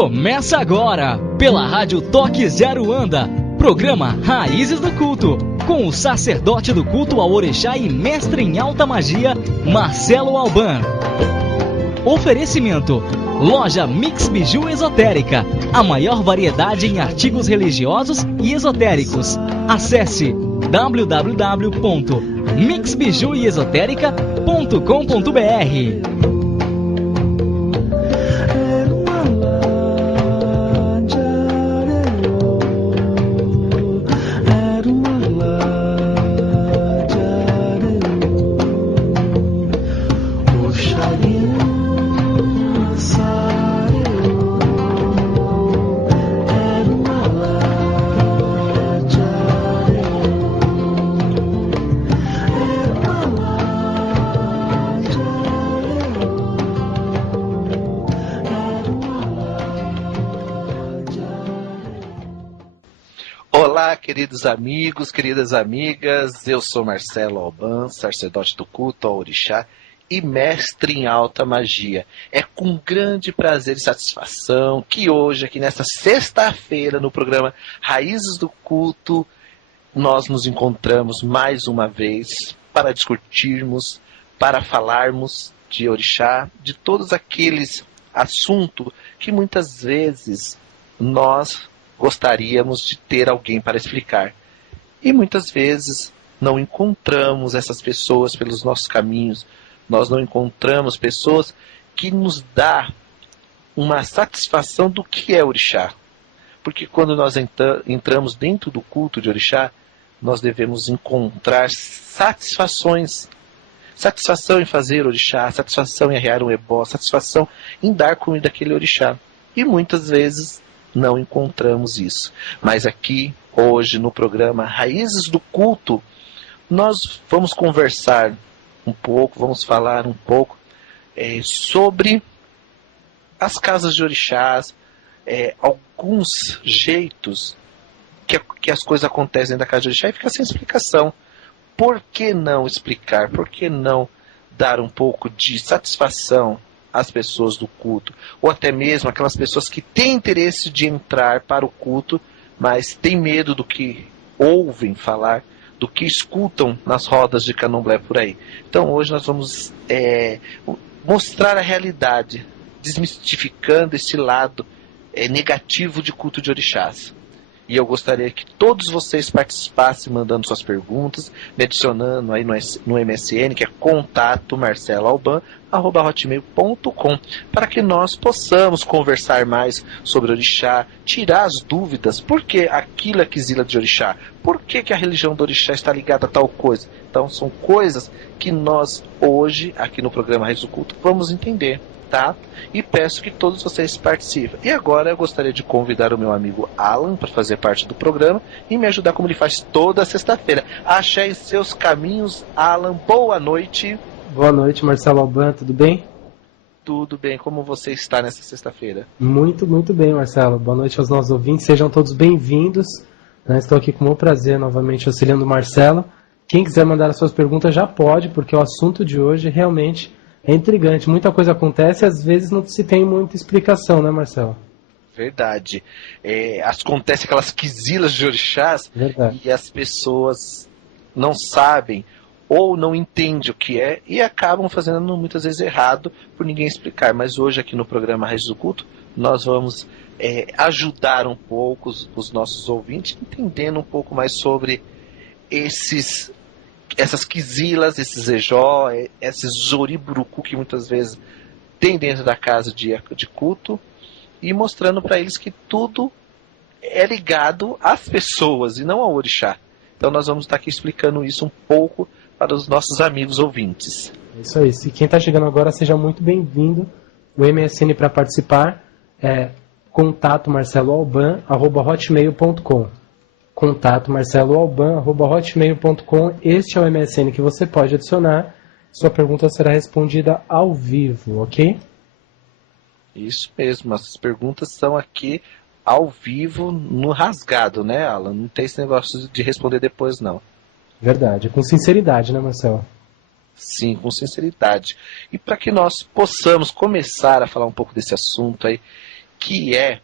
Começa agora, pela Rádio Toque Zero Anda, programa Raízes do Culto, com o sacerdote do culto ao Orixá e mestre em alta magia, Marcelo Alban. Oferecimento: Loja Mix Biju Esotérica, a maior variedade em artigos religiosos e esotéricos. Acesse www.mixbijueesotérica.com.br. Queridos amigos, queridas amigas, eu sou Marcelo Alban, sacerdote do culto ao Orixá e mestre em alta magia. É com grande prazer e satisfação que hoje, aqui nesta sexta-feira, no programa Raízes do Culto, nós nos encontramos mais uma vez para discutirmos, para falarmos de Orixá, de todos aqueles assuntos que muitas vezes nós gostaríamos de ter alguém para explicar. E muitas vezes não encontramos essas pessoas pelos nossos caminhos. Nós não encontramos pessoas que nos dão uma satisfação do que é Orixá. Porque quando nós entramos dentro do culto de Orixá, nós devemos encontrar satisfações. Satisfação em fazer Orixá, satisfação em arrear um ebó, satisfação em dar comida àquele Orixá. E muitas vezes não encontramos isso. Mas aqui, hoje, no programa Raízes do Culto, nós vamos conversar um pouco, vamos falar um pouco sobre as casas de orixás, alguns jeitos que as coisas acontecem da casa de orixá e fica sem explicação. Por que não explicar? Por que não dar um pouco de satisfação as pessoas do culto, ou até mesmo aquelas pessoas que têm interesse de entrar para o culto, mas têm medo do que ouvem falar, do que escutam nas rodas de candomblé por aí. Então hoje nós vamos mostrar a realidade, desmistificando esse lado negativo de culto de orixás. E eu gostaria que todos vocês participassem mandando suas perguntas, me adicionando aí no MSN, que é contato@marceloalban@hotmail.com, para que nós possamos conversar mais sobre orixá, tirar as dúvidas, por que aquilo é quizila de orixá, por que a religião do orixá está ligada a tal coisa. Então são coisas que nós hoje, aqui no programa Raízes do Culto, vamos entender. Tá? E peço que todos vocês participem. E agora eu gostaria de convidar o meu amigo Alan para fazer parte do programa e me ajudar como ele faz toda sexta-feira. Axé em seus caminhos, Alan. Boa noite. Boa noite, Marcelo Alban, tudo bem? Tudo bem, como você está nessa sexta-feira? Muito, muito bem, Marcelo. Boa noite aos nossos ouvintes, sejam todos bem-vindos. Estou aqui com o prazer, novamente, auxiliando o Marcelo. Quem quiser mandar as suas perguntas já pode, porque o assunto de hoje realmente é intrigante, muita coisa acontece e às vezes não se tem muita explicação, né, Marcelo? Verdade. Acontece aquelas quizilas de orixás. Verdade. E as pessoas não sabem ou não entendem o que é e acabam fazendo muitas vezes errado por ninguém explicar. Mas hoje aqui no programa Raízes do Culto nós vamos ajudar um pouco os nossos ouvintes entendendo um pouco mais sobre essas quizilas, esses ejó, esses zoriburucu que muitas vezes tem dentro da casa de culto, e mostrando para eles que tudo é ligado às pessoas e não ao orixá. Então nós vamos estar aqui explicando isso um pouco para os nossos amigos ouvintes. Isso aí, se quem está chegando agora, seja muito bem-vindo. O MSN para participar é contato@marceloalban@hotmail.com. contato@marceloalban@hotmail.com. Este é o MSN que você pode adicionar. Sua pergunta será respondida ao vivo, ok? Isso mesmo, as perguntas são aqui ao vivo, no rasgado, né, Alan? Não tem esse negócio de responder depois, não. Verdade, com sinceridade, né, Marcelo? Sim, com sinceridade. E para que nós possamos começar a falar um pouco desse assunto aí, que é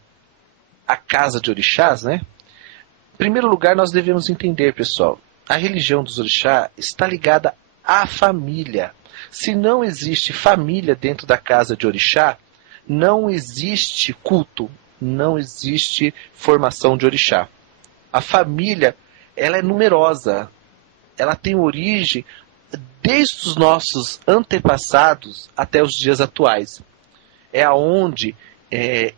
a casa de orixás, né? Em primeiro lugar, nós devemos entender, pessoal, a religião dos orixás está ligada à família. Se não existe família dentro da casa de orixá, não existe culto, não existe formação de orixá. A família, ela é numerosa, ela tem origem desde os nossos antepassados até os dias atuais. É aonde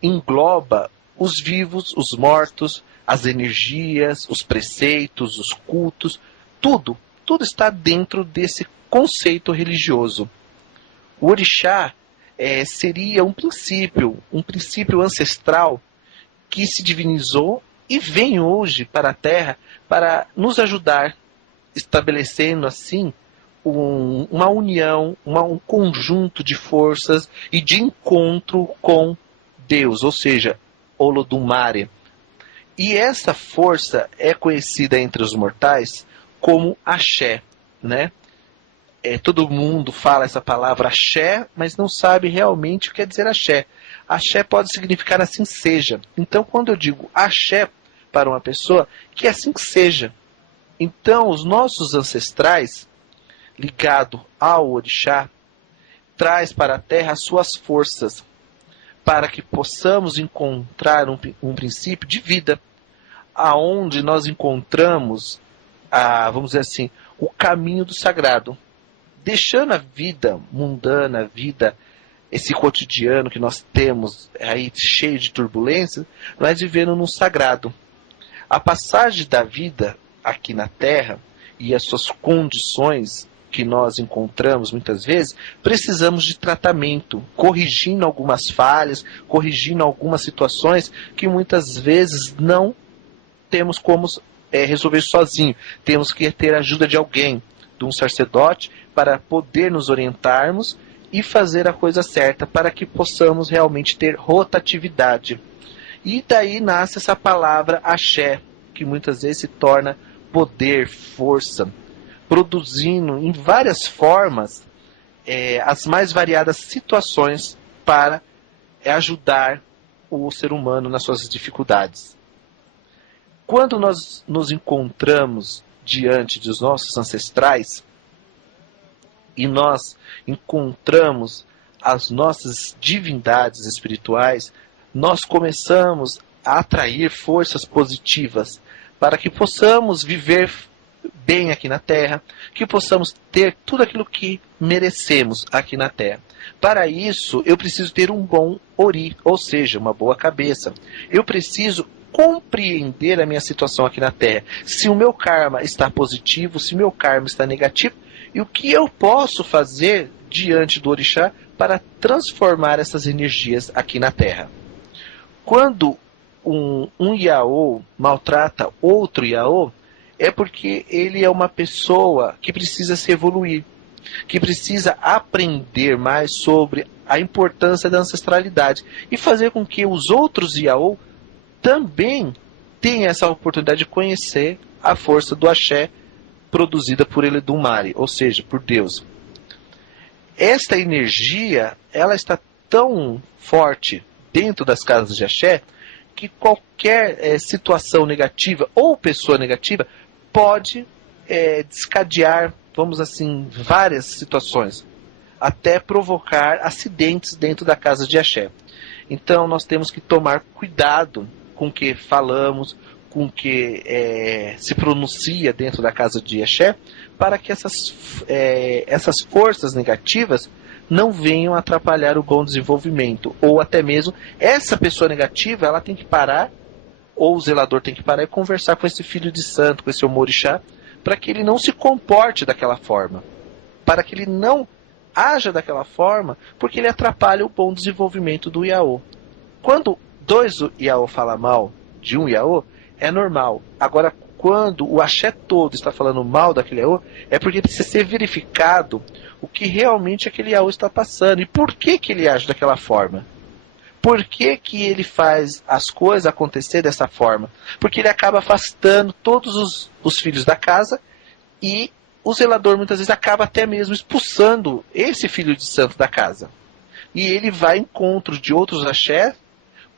engloba os vivos, os mortos, as energias, os preceitos, os cultos, tudo está dentro desse conceito religioso. O orixá seria um princípio ancestral que se divinizou e vem hoje para a Terra para nos ajudar, estabelecendo assim uma união, um conjunto de forças e de encontro com Deus, ou seja, Olodumare. E essa força é conhecida entre os mortais como axé, né? Todo mundo fala essa palavra axé, mas não sabe realmente o que quer dizer axé. Axé pode significar assim seja. Então, quando eu digo axé para uma pessoa, que assim seja. Então, os nossos ancestrais, ligados ao orixá, traz para a Terra as suas forças, para que possamos encontrar um princípio de vida, aonde nós encontramos, vamos dizer assim, o caminho do sagrado. Deixando a vida mundana, a vida, esse cotidiano que nós temos aí cheio de turbulências, nós vivendo no sagrado. A passagem da vida aqui na Terra e as suas condições que nós encontramos muitas vezes, precisamos de tratamento, corrigindo algumas falhas, corrigindo algumas situações que muitas vezes não temos como resolver sozinho. Temos que ter a ajuda de alguém, de um sacerdote, para poder nos orientarmos e fazer a coisa certa, para que possamos realmente ter rotatividade. E daí nasce essa palavra axé, que muitas vezes se torna poder, força, produzindo em várias formas as mais variadas situações para ajudar o ser humano nas suas dificuldades. Quando nós nos encontramos diante dos nossos ancestrais e nós encontramos as nossas divindades espirituais, nós começamos a atrair forças positivas para que possamos viver bem aqui na Terra, que possamos ter tudo aquilo que merecemos aqui na Terra. Para isso, eu preciso ter um bom ori, ou seja, uma boa cabeça. Eu preciso compreender a minha situação aqui na Terra. Se o meu karma está positivo, se o meu karma está negativo, e o que eu posso fazer diante do orixá para transformar essas energias aqui na Terra. Quando um Yaô maltrata outro Yaô, é porque ele é uma pessoa que precisa se evoluir, que precisa aprender mais sobre a importância da ancestralidade e fazer com que os outros Yaô também tenham essa oportunidade de conhecer a força do axé produzida por Olodumare, ou seja, por Deus. Esta energia, ela está tão forte dentro das casas de axé que qualquer situação negativa ou pessoa negativa pode descadear, vamos assim, várias situações, até provocar acidentes dentro da casa de axé. Então nós temos que tomar cuidado com o que falamos, com o que se pronuncia dentro da casa de axé, para que essas forças negativas não venham atrapalhar o bom desenvolvimento, ou até mesmo essa pessoa negativa, ela tem que parar, ou o zelador tem que parar e conversar com esse filho de santo, com esse omorixá, para que ele não se comporte daquela forma, para que ele não haja daquela forma, porque ele atrapalha o bom desenvolvimento do Yaô. Quando dois Yaô falam mal de um Yaô, é normal. Agora, quando o axé todo está falando mal daquele Yaô, é porque precisa ser verificado o que realmente aquele Yaô está passando e por que ele age daquela forma. Por que ele faz as coisas acontecer dessa forma? Porque ele acaba afastando todos os filhos da casa e o zelador muitas vezes acaba até mesmo expulsando esse filho de santo da casa. E ele vai ao encontro de outros axé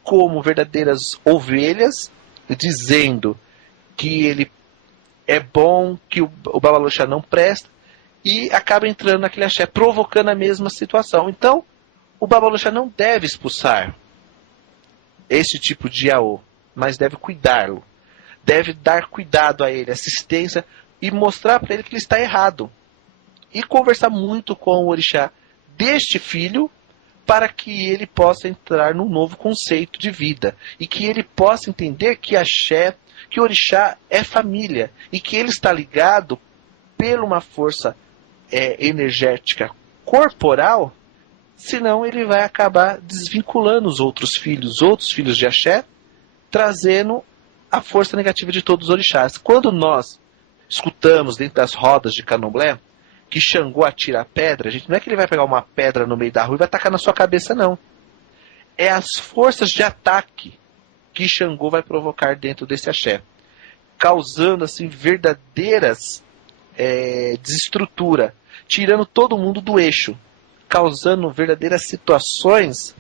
como verdadeiras ovelhas, dizendo que ele é bom, que o Babalorixá não presta, e acaba entrando naquele axé, provocando a mesma situação. Então, o Babalorixá não deve expulsar esse tipo de Yaô, mas deve cuidá-lo. Deve dar cuidado a ele, assistência, e mostrar para ele que ele está errado. E conversar muito com o orixá deste filho, para que ele possa entrar num novo conceito de vida. E que ele possa entender que axé, que o orixá é família. E que ele está ligado por uma força energética corporal, senão ele vai acabar desvinculando os outros filhos de axé, trazendo a força negativa de todos os orixás. Quando nós escutamos dentro das rodas de candomblé que Xangô atira a pedra, a gente não é que ele vai pegar uma pedra no meio da rua e vai tacar na sua cabeça, não. É as forças de ataque que Xangô vai provocar dentro desse axé, causando assim verdadeiras desestrutura, tirando todo mundo do eixo, causando verdadeiras situações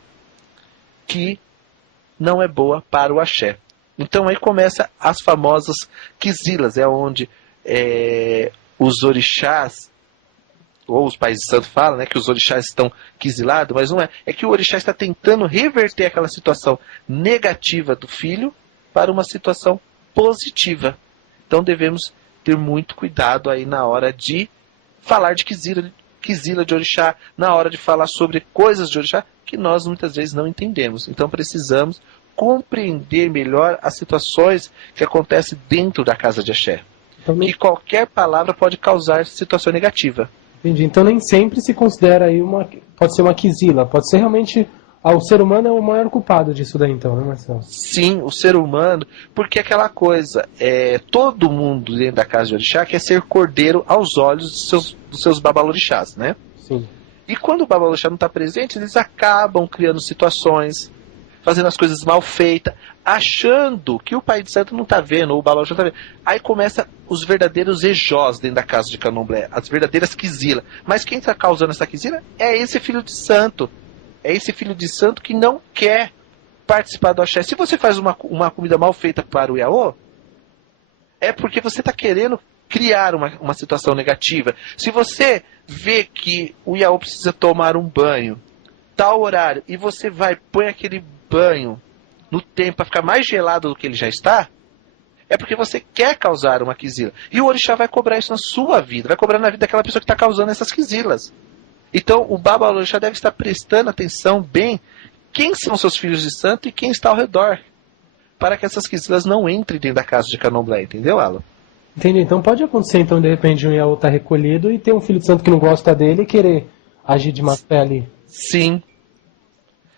que não é boa para o axé. Então aí começa as famosas quizilas, onde os orixás, ou os pais de santo falam, né, que os orixás estão quisilados, mas não é. É que o orixá está tentando reverter aquela situação negativa do filho para uma situação positiva. Então devemos ter muito cuidado aí na hora de falar de quizila de orixá, na hora de falar sobre coisas de orixá que nós muitas vezes não entendemos. Então precisamos compreender melhor as situações que acontecem dentro da casa de axé. Então, e qualquer palavra pode causar situação negativa. Entendi. Então nem sempre se considera aí pode ser uma quizila, pode ser realmente o ser humano é o maior culpado disso daí então, né, Marcelo? Sim, o ser humano, porque aquela coisa, todo mundo dentro da casa de orixá quer ser cordeiro aos olhos dos seus babalorixás, né? Sim. E quando o babalorixá não está presente, eles acabam criando situações, fazendo as coisas mal feitas, achando que o pai de santo não está vendo, ou o babalorixá não está vendo. Aí começa os verdadeiros ejós dentro da casa de candomblé, as verdadeiras quizilas. Mas quem está causando essa quizila é esse filho de santo. É esse filho de santo que não quer participar do axé. Se você faz uma comida mal feita para o Yaô, é porque você está querendo criar uma situação negativa. Se você vê que o Yaô precisa tomar um banho, tal horário, e você põe aquele banho no tempo para ficar mais gelado do que ele já está, é porque você quer causar uma quizila. E o orixá vai cobrar isso na sua vida, vai cobrar na vida daquela pessoa que está causando essas quizilas. Então o babalorixá deve estar prestando atenção bem quem são seus filhos de santo e quem está ao redor, para que essas quizilas não entrem dentro da casa de candomblé, entendeu, Alan? Entendi. Então pode acontecer, então, de repente um Yaô tá recolhido e ter um filho de santo que não gosta dele e querer agir de má fé ali. Sim.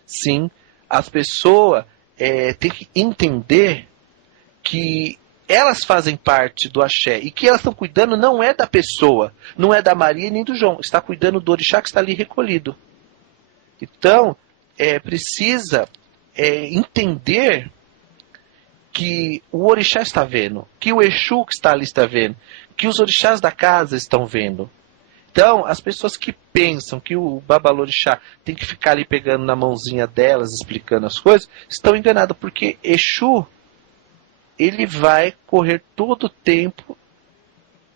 Sim. As pessoas têm que entender que elas fazem parte do axé e que elas estão cuidando não é da pessoa, não é da Maria nem do João, está cuidando do orixá que está ali recolhido. Então, precisa entender que o orixá está vendo, que o Exu que está ali está vendo, que os orixás da casa estão vendo. Então, as pessoas que pensam que o babalorixá tem que ficar ali pegando na mãozinha delas, explicando as coisas, estão enganadas, porque Exu, ele vai correr todo o tempo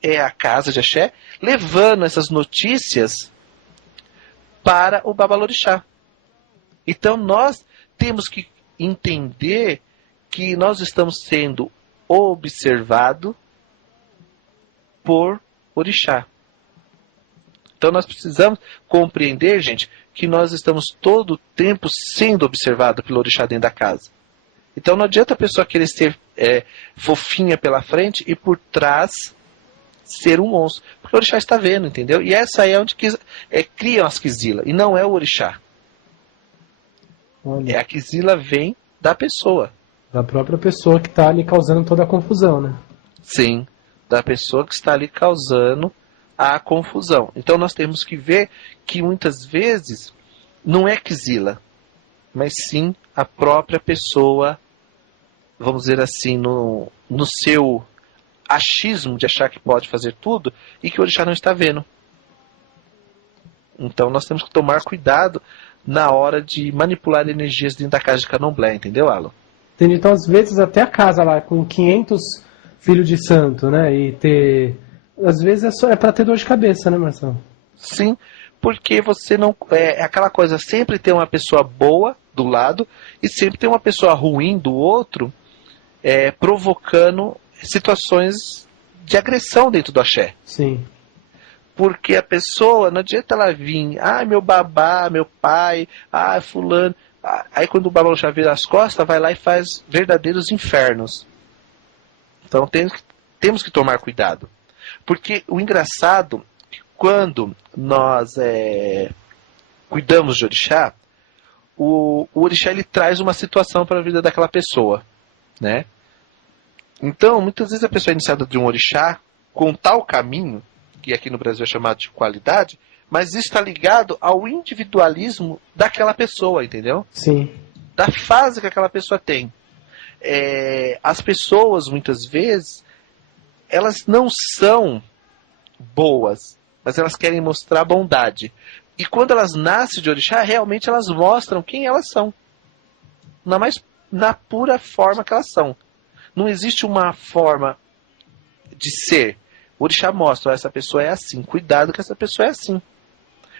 a casa de axé, levando essas notícias para o babalorixá. Então, nós temos que entender que nós estamos sendo observados por orixá. Então nós precisamos compreender, gente, que nós estamos todo o tempo sendo observados pelo orixá dentro da casa. Então não adianta a pessoa querer ser fofinha pela frente e por trás ser um monstro. Porque o orixá está vendo, entendeu? E essa aí é onde criam as quizilas. E não é o orixá. Olha. A quizila vem da pessoa. Da própria pessoa que está ali causando toda a confusão, né? Sim, da pessoa que está ali causando a confusão. Então nós temos que ver que muitas vezes não é quizila, mas sim a própria pessoa, vamos dizer assim, no seu achismo de achar que pode fazer tudo e que o orixá não está vendo. Então nós temos que tomar cuidado na hora de manipular energias dentro da casa de candomblé, entendeu, Alan? Entendi. Então, às vezes, até a casa lá com 500 filhos de santo, né? E ter... Às vezes é para ter dor de cabeça, né, Marcelo? Sim, porque você não... É aquela coisa, sempre tem uma pessoa boa do lado e sempre tem uma pessoa ruim do outro, provocando situações de agressão dentro do axé. Sim. Porque a pessoa, não adianta ela vir, meu babá, meu pai, fulano. Aí quando o babalorixá vira as costas, vai lá e faz verdadeiros infernos. Então temos que tomar cuidado. Porque o engraçado, quando nós cuidamos de orixá, o orixá ele traz uma situação para a vida daquela pessoa, né? Então, muitas vezes a pessoa é iniciada de um orixá com tal caminho, que aqui no Brasil é chamado de qualidade, mas isso está ligado ao individualismo daquela pessoa, entendeu? Sim. Da fase que aquela pessoa tem. As pessoas, muitas vezes, elas não são boas, mas elas querem mostrar bondade. E quando elas nascem de orixá, realmente elas mostram quem elas são. Na pura forma que elas são. Não existe uma forma de ser. O orixá mostra, essa pessoa é assim, cuidado que essa pessoa é assim.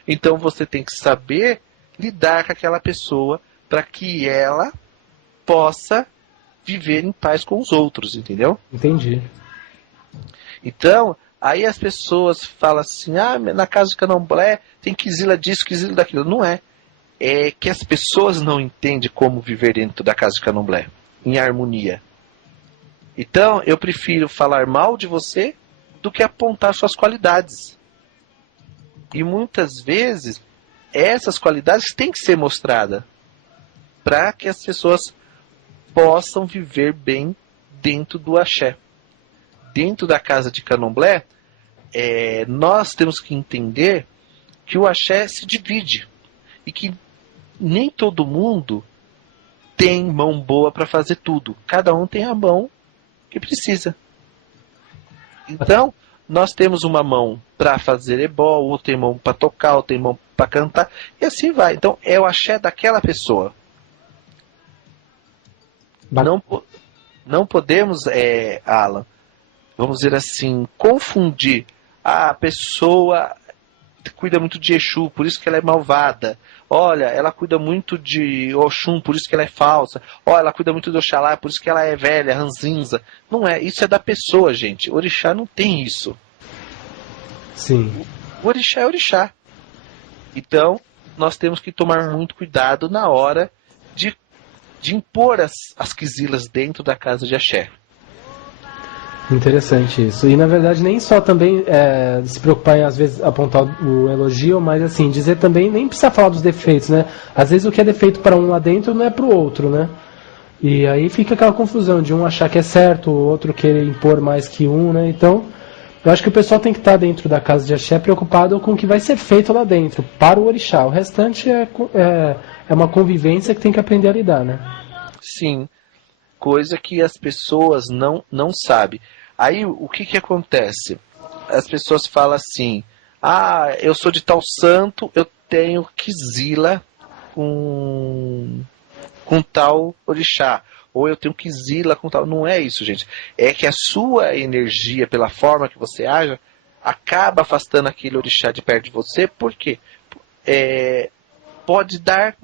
Então você tem que saber lidar com aquela pessoa para que ela possa viver em paz com os outros, entendeu? Entendi. Então, aí as pessoas falam assim, na casa de candomblé tem quizila disso, quizila daquilo. Não é. É que as pessoas não entendem como viver dentro da casa de candomblé, em harmonia. Então, eu prefiro falar mal de você do que apontar suas qualidades. E muitas vezes, essas qualidades têm que ser mostradas para que as pessoas possam viver bem dentro do axé. Dentro da casa de candomblé, nós temos que entender que o axé se divide e que nem todo mundo tem mão boa para fazer tudo. Cada um tem a mão que precisa. Então, nós temos uma mão para fazer ebó, outra tem mão para tocar, outra tem mão para cantar, e assim vai. Então, é o axé daquela pessoa. Não podemos, Alan, vamos dizer assim, confundir a pessoa cuida muito de Exu, por isso que ela é malvada. Olha, ela cuida muito de Oxum, por isso que ela é falsa. Olha, ela cuida muito de Oxalá, por isso que ela é velha, ranzinza. Não é, isso é da pessoa, gente. O orixá não tem isso. Sim. O orixá é orixá. Então, nós temos que tomar muito cuidado na hora de impor as quizilas dentro da casa de axé. Interessante isso. E na verdade nem só também se preocupar em às vezes apontar o elogio, mas assim, dizer também, nem precisa falar dos defeitos, né? Às vezes o que é defeito para um lá dentro não é para o outro, né? E aí fica aquela confusão de um achar que é certo, o outro querer impor mais que um, né? Então, eu acho que o pessoal tem que estar dentro da casa de axé preocupado com o que vai ser feito lá dentro, para o orixá. O restante é uma convivência que tem que aprender a lidar, né? Sim, coisa que as pessoas não sabem. Aí, o que acontece? As pessoas falam assim, eu sou de tal santo, eu tenho quizila com tal orixá. Ou eu tenho quizila com tal... Não é isso, gente. É que a sua energia, pela forma que você age, acaba afastando aquele orixá de perto de você. Por quê? Pode dar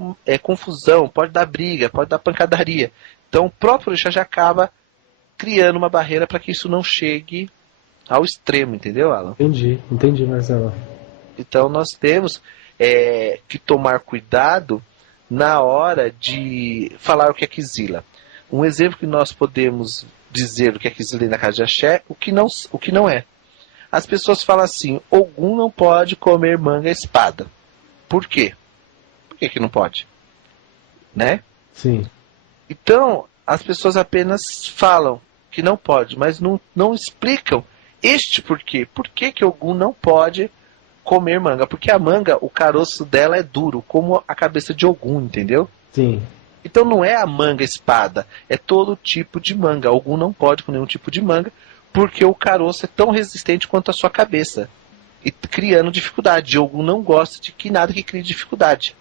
confusão, pode dar briga, pode dar pancadaria. Então o próprio orixá já acaba criando uma barreira para que isso não chegue ao extremo, entendeu, Alan? Entendi, Marcelo. Então nós temos que tomar cuidado na hora de falar o que é quizila. Um exemplo que nós podemos dizer o que é quizila na casa de axé, o que não é. As pessoas falam assim, Ogum não pode comer manga espada. Por quê? Por que não pode? Né? Sim. Então, as pessoas apenas falam que não pode, mas não explicam este porquê. Por que Ogum não pode comer manga? Porque a manga, o caroço dela é duro, como a cabeça de Ogum, entendeu? Sim. Então não é a manga espada, é todo tipo de manga. Ogum não pode com nenhum tipo de manga, porque o caroço é tão resistente quanto a sua cabeça. e criando dificuldade. Ogum não gosta de que nada que crie dificuldade.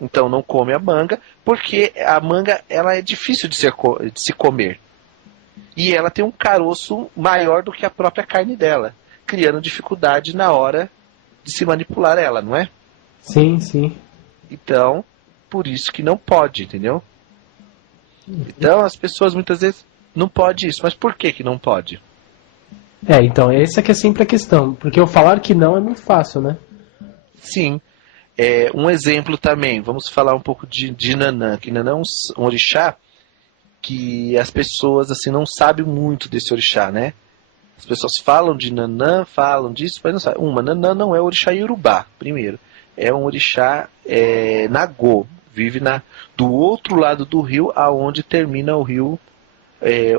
Então não come a manga, porque a manga ela é difícil de se comer. E ela tem um caroço maior do que a própria carne dela, criando dificuldade na hora de se manipular ela, não é? Sim, sim. Então, por isso que não pode, entendeu? Então as pessoas muitas vezes não pode isso. Mas por que não pode? Então, essa que é sempre a questão. Porque eu falar que não é muito fácil, né? Sim. Um exemplo também, vamos falar um pouco de Nanã, que Nanã é um orixá que as pessoas assim não sabem muito desse orixá, né? As pessoas falam de Nanã, falam disso, mas não sabem. Nanã não é orixá Yorubá, primeiro. É um orixá Nagô, vive do outro lado do rio, aonde termina o rio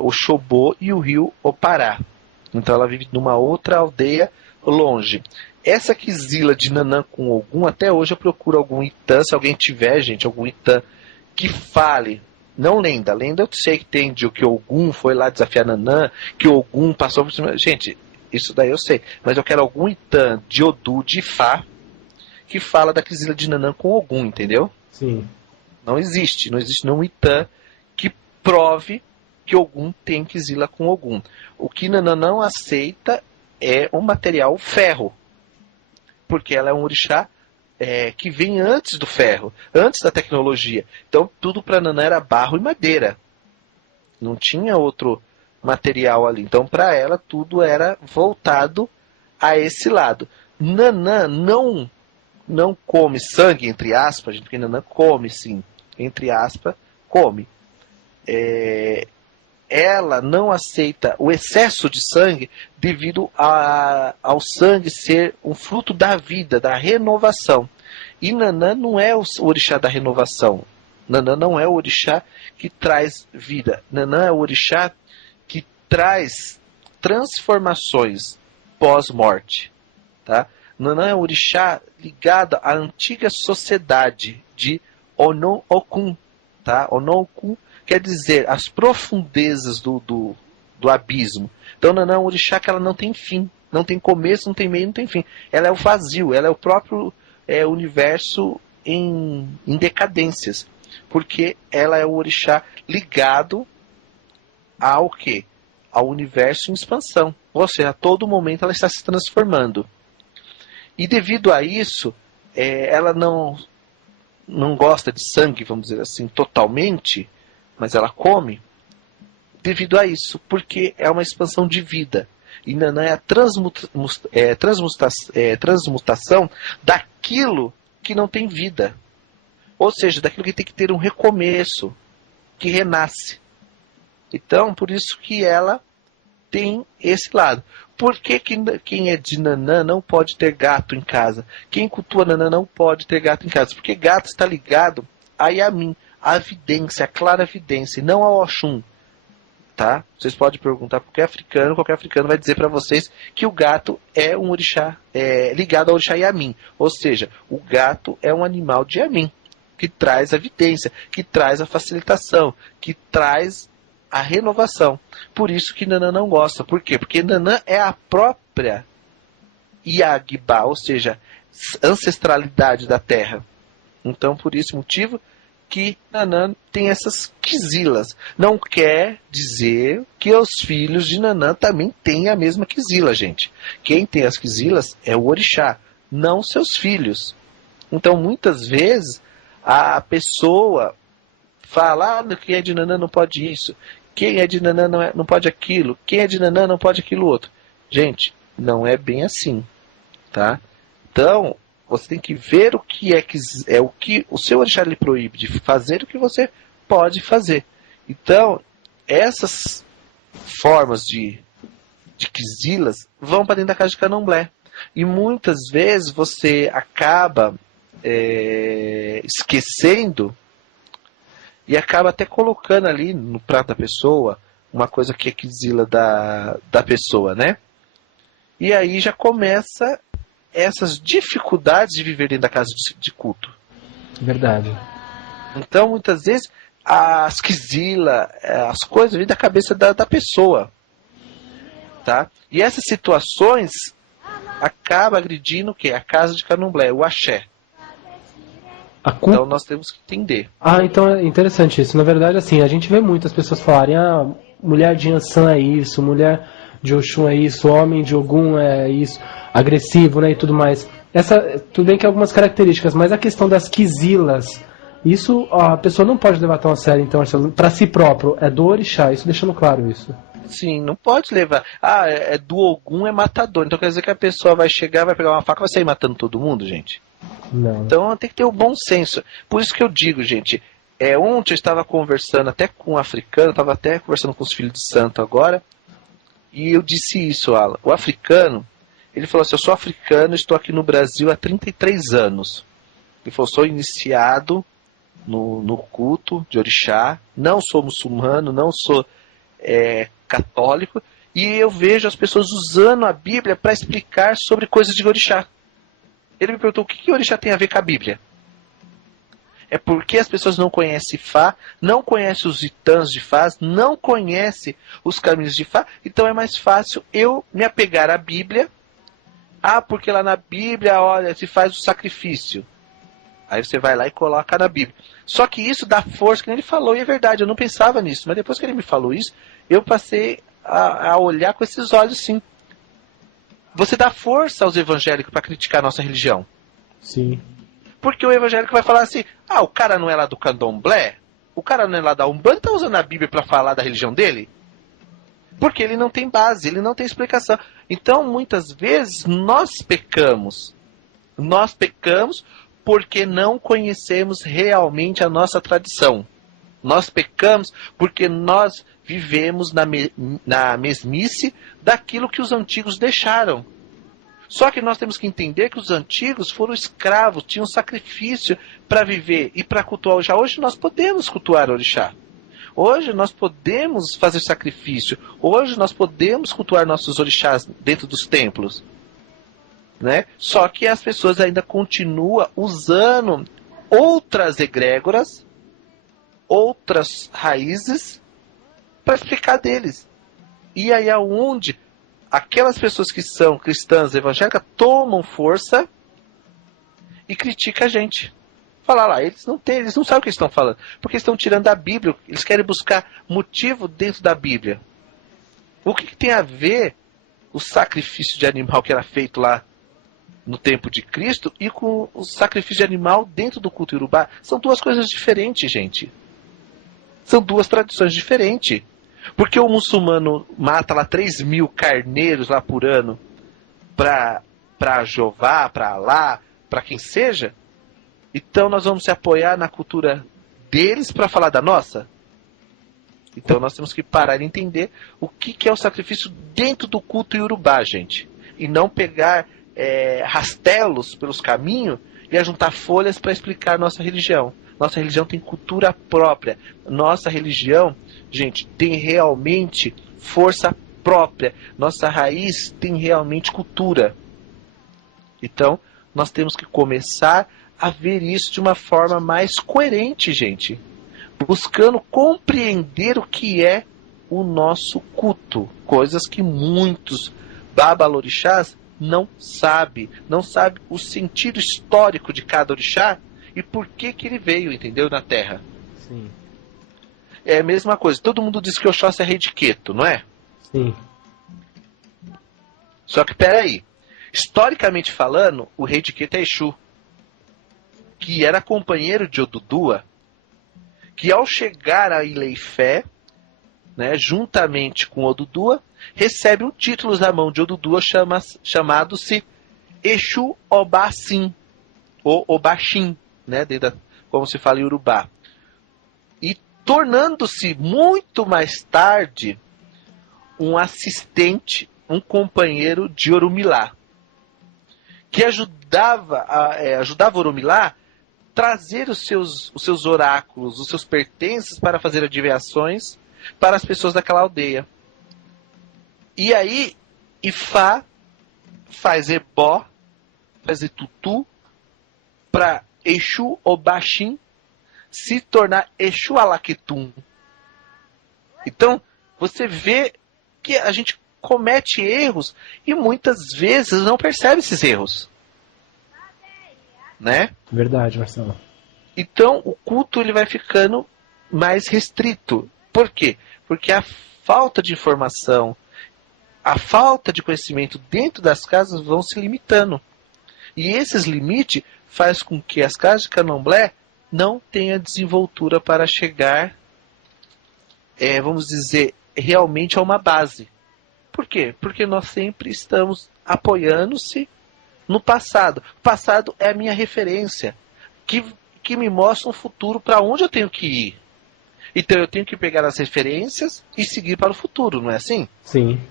Oxobô e o rio Opará. Então ela vive numa outra aldeia longe. Essa quizila de Nanã com Ogum, até hoje eu procuro algum Itã, se alguém tiver, gente, algum Itã que fale, não lenda. Lenda eu sei que tem de que Ogum foi lá desafiar Nanã, que Ogum passou por cima. Gente, isso daí eu sei. Mas eu quero algum Itã de Odu, de Ifá, que fala da quizila de Nanã com Ogum, entendeu? Sim. Não existe nenhum Itã que prove que Ogum tem quizila com Ogum. O que Nanã não aceita é o material ferro, porque ela é um orixá que vem antes do ferro, antes da tecnologia. Então tudo para Nanã era barro e madeira. Não tinha outro material ali. Então para ela tudo era voltado a esse lado. Nanã não come sangue, entre aspas, gente, porque Nanã come sim, entre aspas, come. Ela não aceita o excesso de sangue devido ao sangue ser um fruto da vida, da renovação. E Nanã não é o orixá da renovação. Nanã não é o orixá que traz vida. Nanã é o orixá que traz transformações pós-morte. Tá? Nanã é o orixá ligado à antiga sociedade de Onon-Okun. Tá? Onon-Okun quer dizer as profundezas do abismo. Então Nanã é um orixá que ela não tem fim, não tem começo, não tem meio, não tem fim. Ela é o vazio, ela é o próprio universo em decadências, porque ela é o orixá ligado ao quê? Ao universo em expansão. Ou seja, a todo momento ela está se transformando. E devido a isso, ela não gosta de sangue, vamos dizer assim, totalmente, mas ela come devido a isso, porque é uma expansão de vida. E Nanã é a transmutação daquilo que não tem vida. Ou seja, daquilo que tem que ter um recomeço, que renasce. Então, por isso que ela tem esse lado. Por que quem é de Nanã não pode ter gato em casa? Quem cultua Nanã não pode ter gato em casa? Porque gato está ligado a Yamin, a vidência, a clara vidência, e não ao Oxum. Tá? Vocês podem perguntar para qualquer africano vai dizer para vocês que o gato é um orixá ligado ao orixá Yamin. Ou seja, o gato é um animal de Yamin, que traz a vidência, que traz a facilitação, que traz a renovação. Por isso que Nanã não gosta. Por quê? Porque Nanã é a própria Iagba, ou seja, ancestralidade da terra. Então, por esse motivo que Nanã tem essas quizilas. Não quer dizer que os filhos de Nanã também têm a mesma quizila, gente. Quem tem as quizilas é o orixá, não seus filhos. Então, muitas vezes, a pessoa fala, quem é de Nanã não pode isso, quem é de Nanã não pode aquilo, quem é de Nanã não pode aquilo outro. Gente, não é bem assim, tá? Então, você tem que ver o que o que o seu orixá lhe proíbe de fazer, o que você pode fazer. Então, essas formas de quizilas vão para dentro da casa de candomblé. E muitas vezes você acaba esquecendo e acaba até colocando ali no prato da pessoa uma coisa que é quizila da pessoa, né? E aí já começa essas dificuldades de viver dentro da casa de culto. Verdade. Então, muitas vezes, as quizila, as coisas vêm da cabeça da pessoa. Tá? E essas situações acaba agredindo o quê? A casa de candomblé, o axé. Então nós temos que entender. Então é interessante isso. Na verdade, assim, a gente vê muitas pessoas falarem, mulher de Yansan é isso, mulher de Oxum é isso, homem de Ogum é isso, agressivo, né, e tudo mais. Tudo bem que é algumas características, mas a questão das quizilas, isso a pessoa não pode levar tão a sério, então, para si próprio, é do orixá, isso deixando claro isso. Sim, não pode levar. É do Ogum, é matador. Então quer dizer que a pessoa vai chegar, vai pegar uma faca e vai sair matando todo mundo, gente? Não. Então tem que ter o bom senso. Por isso que eu digo, gente, ontem eu estava conversando até com um africano, estava até conversando com os filhos de santo agora, e eu disse isso, Alan. O africano, ele falou assim, eu sou africano, estou aqui no Brasil há 33 anos. Ele falou, sou iniciado no culto de orixá, não sou muçulmano, não sou católico, e eu vejo as pessoas usando a Bíblia para explicar sobre coisas de orixá. Ele me perguntou o que orixá tem a ver com a Bíblia. É porque as pessoas não conhecem Fá, não conhecem os itãs de Fá, não conhecem os caminhos de Fá, então é mais fácil eu me apegar à Bíblia. Porque lá na Bíblia, olha, se faz o sacrifício. Aí você vai lá e coloca na Bíblia. Só que isso dá força, que ele falou, e é verdade, eu não pensava nisso. Mas depois que ele me falou isso, eu passei a olhar com esses olhos sim. Você dá força aos evangélicos para criticar a nossa religião. Sim. Porque o evangélico vai falar assim, o cara não é lá do candomblé? O cara não é lá da Umbanda, tá usando a Bíblia para falar da religião dele? Porque ele não tem base, ele não tem explicação. Então, muitas vezes, nós pecamos. Nós pecamos porque não conhecemos realmente a nossa tradição. Nós pecamos porque nós vivemos na mesmice daquilo que os antigos deixaram. Só que nós temos que entender que os antigos foram escravos, tinham sacrifício para viver e para cultuar o orixá. Hoje nós podemos cultuar o orixá. Hoje nós podemos fazer sacrifício. Hoje nós podemos cultuar nossos orixás dentro dos templos. Né? Só que as pessoas ainda continuam usando outras egrégoras, outras raízes para explicar deles. E aí é onde aquelas pessoas que são cristãs evangélicas tomam força e criticam a gente. Fala lá, eles não sabem o que estão falando, porque estão tirando da Bíblia, eles querem buscar motivo dentro da Bíblia. O que tem a ver o sacrifício de animal que era feito lá no tempo de Cristo e com o sacrifício de animal dentro do culto iorubá? São duas coisas diferentes, gente. São duas tradições diferentes. Porque o muçulmano mata lá 3.000 carneiros lá por ano para Jeová, para Alá, para quem seja. Então nós vamos se apoiar na cultura deles para falar da nossa? Então nós temos que parar e entender o que é o sacrifício dentro do culto iorubá, gente. E não pegar rastelos pelos caminhos e ajuntar folhas para explicar nossa religião. Nossa religião tem cultura própria. Nossa religião, gente, tem realmente força própria. Nossa raiz tem realmente cultura. Então, nós temos que começar a ver isso de uma forma mais coerente, gente. Buscando compreender o que é o nosso culto. Coisas que muitos babalorixás não sabem. Não sabem o sentido histórico de cada orixá e por que ele veio, entendeu? Na Terra. Sim. É a mesma coisa. Todo mundo diz que Oxóssi é rei de Queto, não é? Sim. Só que, peraí. Historicamente falando, o rei de Queto é Exu, que era companheiro de Odudua, que ao chegar a Ilha Ifé, né, juntamente com Odudua, recebe um título na mão de Odudua chamado-se Exu Obassim, ou Obaxim, né, como se fala em Urubá. E tornando-se muito mais tarde um assistente, um companheiro de Orumilá, que ajudava Orumilá trazer os seus oráculos, os seus pertences para fazer adivinhações para as pessoas daquela aldeia. E aí, Ifá faz ebó, faz etutu, para Exu Obaxim se tornar Exu Alaquetum. Então, você vê que a gente comete erros e muitas vezes não percebe esses erros. Né? Verdade, Marcelo. Então, o culto ele vai ficando mais restrito. Por quê? Porque a falta de informação, a falta de conhecimento dentro das casas vão se limitando. E esses limites faz com que as casas de candomblé não tenham desenvoltura para chegar, vamos dizer, realmente a uma base. Por quê? Porque nós sempre estamos apoiando-se no passado. O passado é a minha referência, que me mostra um futuro para onde eu tenho que ir. Então eu tenho que pegar as referências e seguir para o futuro, não é assim? Sim.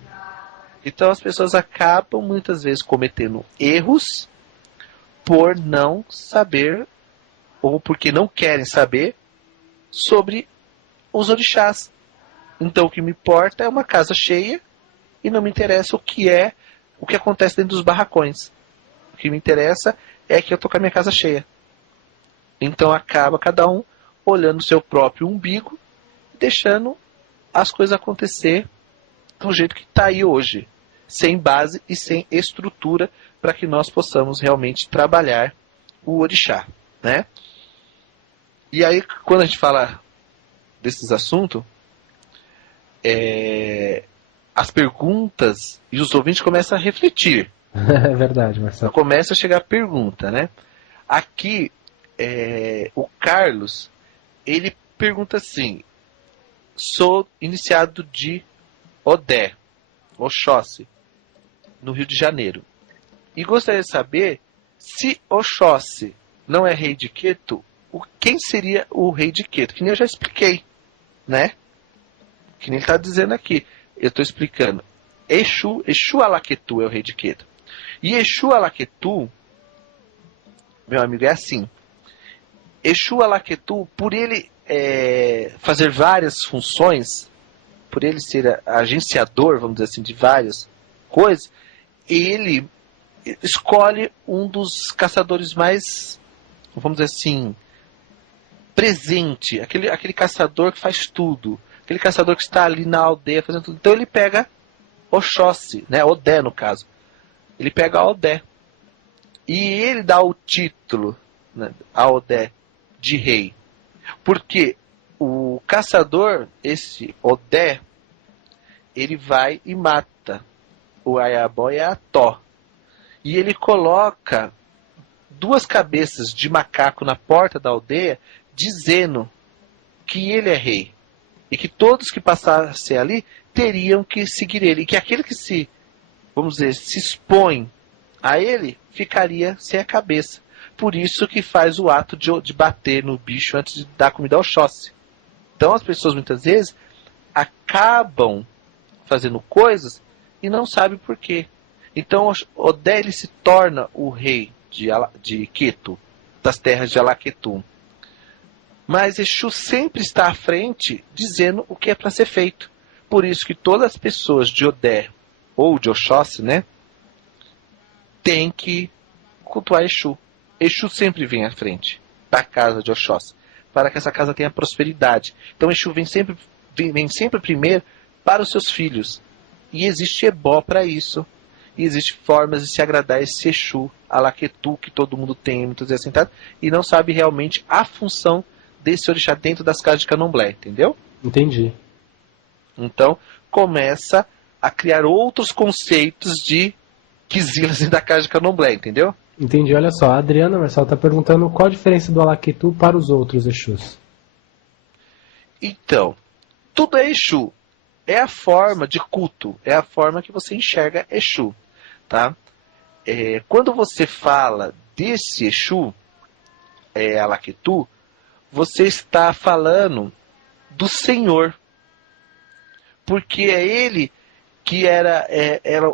Então as pessoas acabam muitas vezes cometendo erros por não saber, ou porque não querem saber, sobre os orixás. Então o que me importa é uma casa cheia e não me interessa o que acontece dentro dos barracões. O que me interessa é que eu tô com a minha casa cheia. Então acaba cada um olhando o seu próprio umbigo e deixando as coisas acontecer do jeito que está aí hoje, sem base e sem estrutura para que nós possamos realmente trabalhar o orixá, né? E aí, quando a gente fala desses assuntos, as perguntas e os ouvintes começam a refletir. É verdade, Marcelo. Começa a chegar a pergunta, né? Aqui, o Carlos, ele pergunta assim: sou iniciado de Odé, Oxóssi, no Rio de Janeiro. E gostaria de saber se Oxóssi não é rei de Queto, quem seria o rei de Queto? Que nem eu já expliquei, né? Que nem ele está dizendo aqui. Eu estou explicando. Exu Alaquetu é o rei de Queto. E Exu Alaquetu, meu amigo, é assim. Exu Alaquetu, por ele fazer várias funções, por ele ser agenciador, vamos dizer assim, de várias coisas, ele escolhe um dos caçadores mais, vamos dizer assim, presente, aquele caçador que faz tudo, aquele caçador que está ali na aldeia fazendo tudo. Então ele pega Oxóssi, né, Odé no caso, ele pega a Odé, e ele dá o título, né, a Odé de rei, porque o caçador, esse Odé, ele vai e mata o Ayabó e a Ató, e ele coloca 2 cabeças de macaco na porta da aldeia, dizendo que ele é rei, e que todos que passassem ali teriam que seguir ele, e que aquele que se expõe a ele, ficaria sem a cabeça. Por isso que faz o ato de bater no bicho antes de dar comida ao Oxóssi. Então as pessoas muitas vezes acabam fazendo coisas e não sabem por quê. Então Odé ele se torna o rei de Queto, das terras de Alaquetum. Mas Exu sempre está à frente dizendo o que é para ser feito. Por isso que todas as pessoas de Odé ou de Oxóssi, né, têm que cultuar Exu. Exu sempre vem à frente da casa de Oxóssi, para que essa casa tenha prosperidade. Então Exu vem sempre primeiro para os seus filhos. E existe ebó para isso. E existem formas de se agradar esse Exu, Alaquetu, que todo mundo tem, muitas vezes sentado, e não sabe realmente a função desse orixá dentro das casas de candomblé, entendeu? Entendi. Então, começa a criar outros conceitos de quizilas dentro da casa de candomblé, entendeu? Entendi, olha só, a Adriana Marcelo está perguntando qual a diferença do Alaquetu para os outros Exus. Então, tudo é Exu. É a forma de culto, é a forma que você enxerga Exu, tá? Quando você fala desse Exu, Alaquetu, você está falando do Senhor, porque é ele que era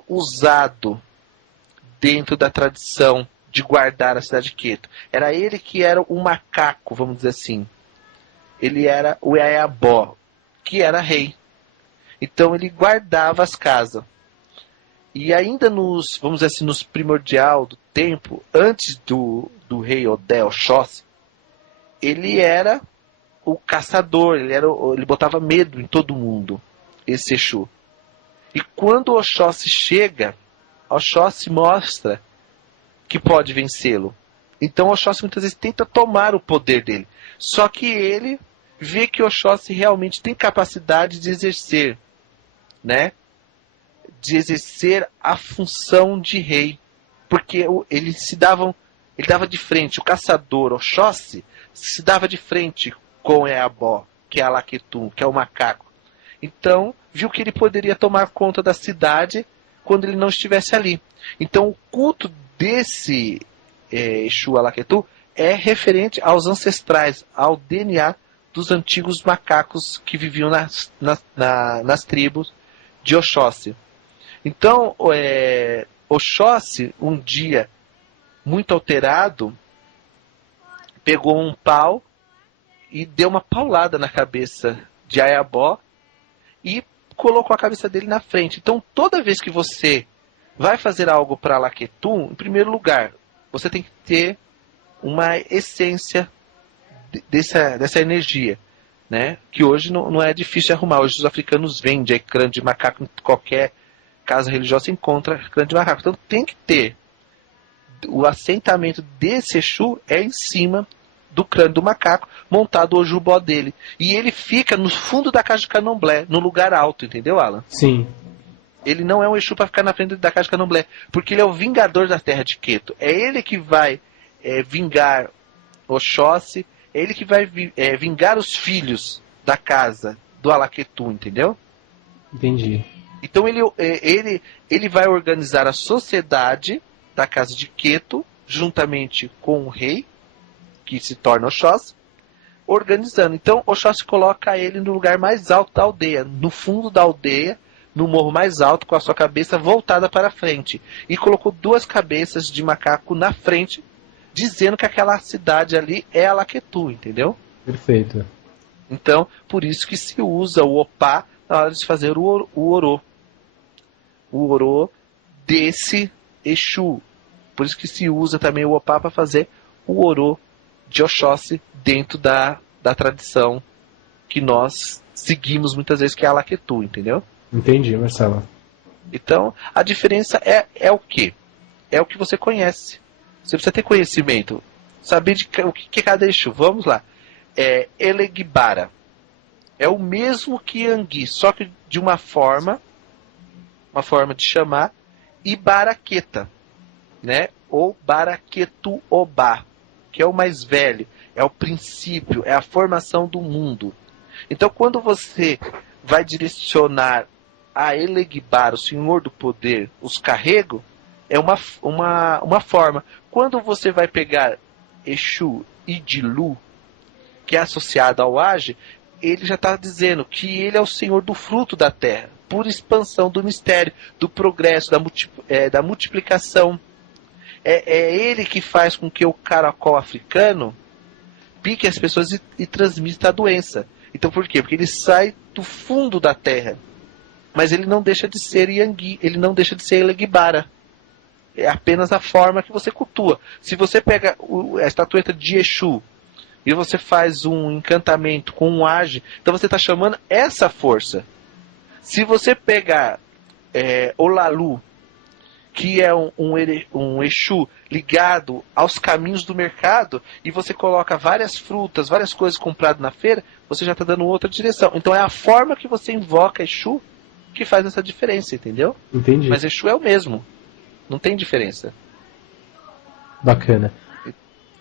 usado dentro da tradição de guardar a cidade de Queto. Era ele que era o macaco, vamos dizer assim. Ele era o Ayabó, que era rei. Então ele guardava as casas. E ainda vamos dizer assim, nos primordial do tempo, antes do rei Odé Oxóssi, ele era o caçador, ele botava medo em todo mundo, esse Exu. E quando o Oxóssi chega, Oxóssi mostra que pode vencê-lo. Então Oxóssi muitas vezes tenta tomar o poder dele. Só que ele vê que Oxóssi realmente tem capacidade de exercer, né? De exercer a função de rei. Porque ele dava de frente, o caçador Oxóssi se dava de frente com Eabó, que é Alaquetum, que é o macaco. Então, viu que ele poderia tomar conta da cidade quando ele não estivesse ali. Então, o culto desse Exu Alaquetum é referente aos ancestrais, ao DNA dos antigos macacos que viviam nas tribos de Oxóssi. Então, Oxóssi, um dia, muito alterado, pegou um pau e deu uma paulada na cabeça de Ayabó e colocou a cabeça dele na frente. Então, toda vez que você vai fazer algo para Alaquetum, em primeiro lugar, você tem que ter uma essência dessa energia, né? Que hoje não é difícil de arrumar. Hoje os africanos vendem crânio de macaco em qualquer casa religiosa, encontra crânio de macaco. Então, tem que ter o assentamento desse Exu em cima do crânio do macaco, montado o ojubó dele. E ele fica no fundo da casa de candomblé, no lugar alto, entendeu, Alan? Sim. Ele não é um Exu para ficar na frente da casa de candomblé, porque ele é o vingador da terra de Queto. É ele que vai vingar Oxóssi, é ele que vai vingar os filhos da casa do Alaquetum, entendeu? Entendi. Então ele vai organizar a sociedade da casa de Queto, juntamente com o rei, que se torna Oxóssi, organizando. Então Oxóssi coloca ele no lugar mais alto da aldeia, no fundo da aldeia, no morro mais alto, com a sua cabeça voltada para frente. E colocou 2 cabeças de macaco na frente, dizendo que aquela cidade ali é Alaquetum, entendeu? Perfeito. Então, por isso que se usa o opá na hora de fazer o orô. O orô desse Exu. Por isso que se usa também o opá para fazer o orô de Oxóssi dentro da tradição que nós seguimos muitas vezes, que é Alaquetum, entendeu? Entendi, Marcelo. Então, a diferença é o quê? É o que você conhece. Você precisa ter conhecimento. Saber o que é cada Exu. Vamos lá. Elegbara. É o mesmo que Yangui, só que de uma forma de chamar, e Baraqueta, né? Ou Baraquetuobá, que é o mais velho, é o princípio, é a formação do mundo. Então, quando você vai direcionar a Elegbara, o Senhor do Poder, os carrego, é uma forma. Quando você vai pegar Exu Idilu, que é associado ao Age, ele já está dizendo que ele é o Senhor do fruto da terra, por expansão do mistério, do progresso, da multiplicação. É ele que faz com que o caracol africano pique as pessoas e transmita a doença. Então por quê? Porque ele sai do fundo da terra. Mas ele não deixa de ser Yangui, ele não deixa de ser Elegbara. É apenas a forma que você cultua. Se você pega a estatueta de Exu e você faz um encantamento com um age, então você está chamando essa força. Se você pegar Olalu, que é um Exu ligado aos caminhos do mercado, e você coloca várias frutas, várias coisas compradas na feira, você já está dando outra direção. Então é a forma que você invoca Exu que faz essa diferença, entendeu? Entendi. Mas Exu é o mesmo. Não tem diferença. Bacana.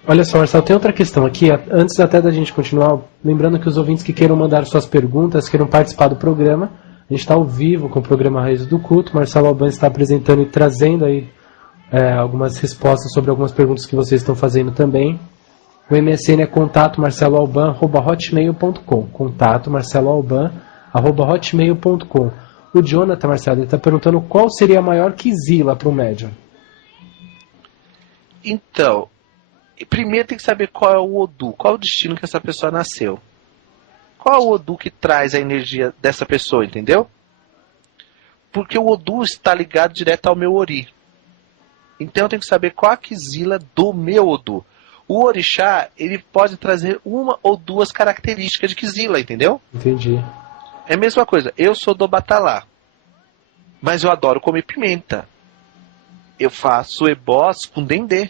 Olha só, Marcelo, tem outra questão aqui, antes até da gente continuar, lembrando que os ouvintes que queiram mandar suas perguntas, queiram participar do programa, a gente está ao vivo com o programa Raízes do Culto, Marcelo Alban está apresentando e trazendo aí algumas respostas sobre algumas perguntas que vocês estão fazendo também. O MSN é contato@marceloalban@hotmail.com, contato@marceloalban@hotmail.com. O Jonathan, Marcelo, ele está perguntando qual seria a maior quizila para o médium. Então, primeiro tem que saber qual é o Odu, qual é o destino que essa pessoa nasceu. Qual é o Odu que traz a energia dessa pessoa, entendeu? Porque o Odu está ligado direto ao meu Ori. Então eu tenho que saber qual a quizila do meu Odu. O Orixá, ele pode trazer 1 ou 2 características de quizila, entendeu? Entendi. É a mesma coisa, eu sou do Batalá. Mas eu adoro comer pimenta. Eu faço ebós com dendê.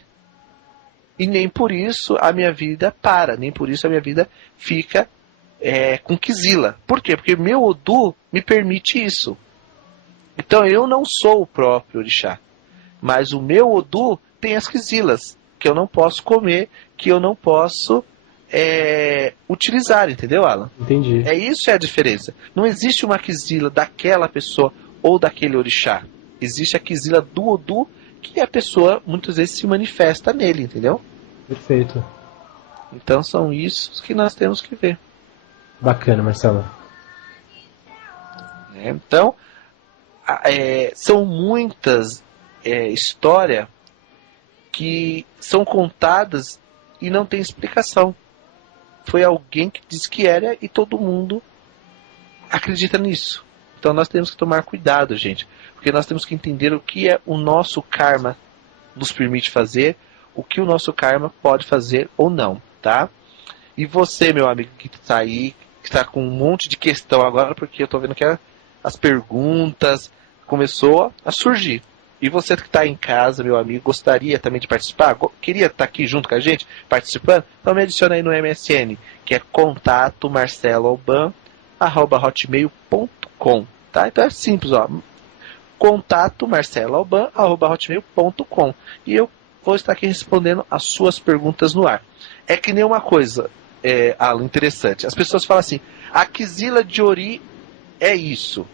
E nem por isso a minha vida para. Nem por isso a minha vida fica com quizila. Por quê? Porque meu Odu me permite isso. Então eu não sou o próprio orixá. Mas o meu Odu tem as quizilas. Que eu não posso comer. Que eu não posso utilizar. Entendeu, Alan? Entendi. Isso é a diferença. Não existe uma quizila daquela pessoa ou daquele orixá. Existe a quizila do Odu, que a pessoa muitas vezes se manifesta nele, entendeu? Perfeito. Então são isso que nós temos que ver. Bacana, Marcelo. Então, são muitas histórias que são contadas e não tem explicação. Foi alguém que disse que era e todo mundo acredita nisso. Então nós temos que tomar cuidado, gente. Porque nós temos que entender o que o nosso karma nos permite fazer, o que o nosso karma pode fazer ou não, tá? E você, meu amigo, que está aí, que está com um monte de questão agora, porque eu estou vendo que as perguntas começou a surgir. E você que está em casa, meu amigo, gostaria também de participar? Queria estar aqui junto com a gente, participando? Então me adiciona aí no MSN, que é contato@hotmail.com, tá? Então é simples, ó. contato@hotmail.com. E eu vou estar aqui respondendo as suas perguntas no ar. É que nem uma coisa, Alan, interessante. As pessoas falam assim, a quizila de Ori é isso.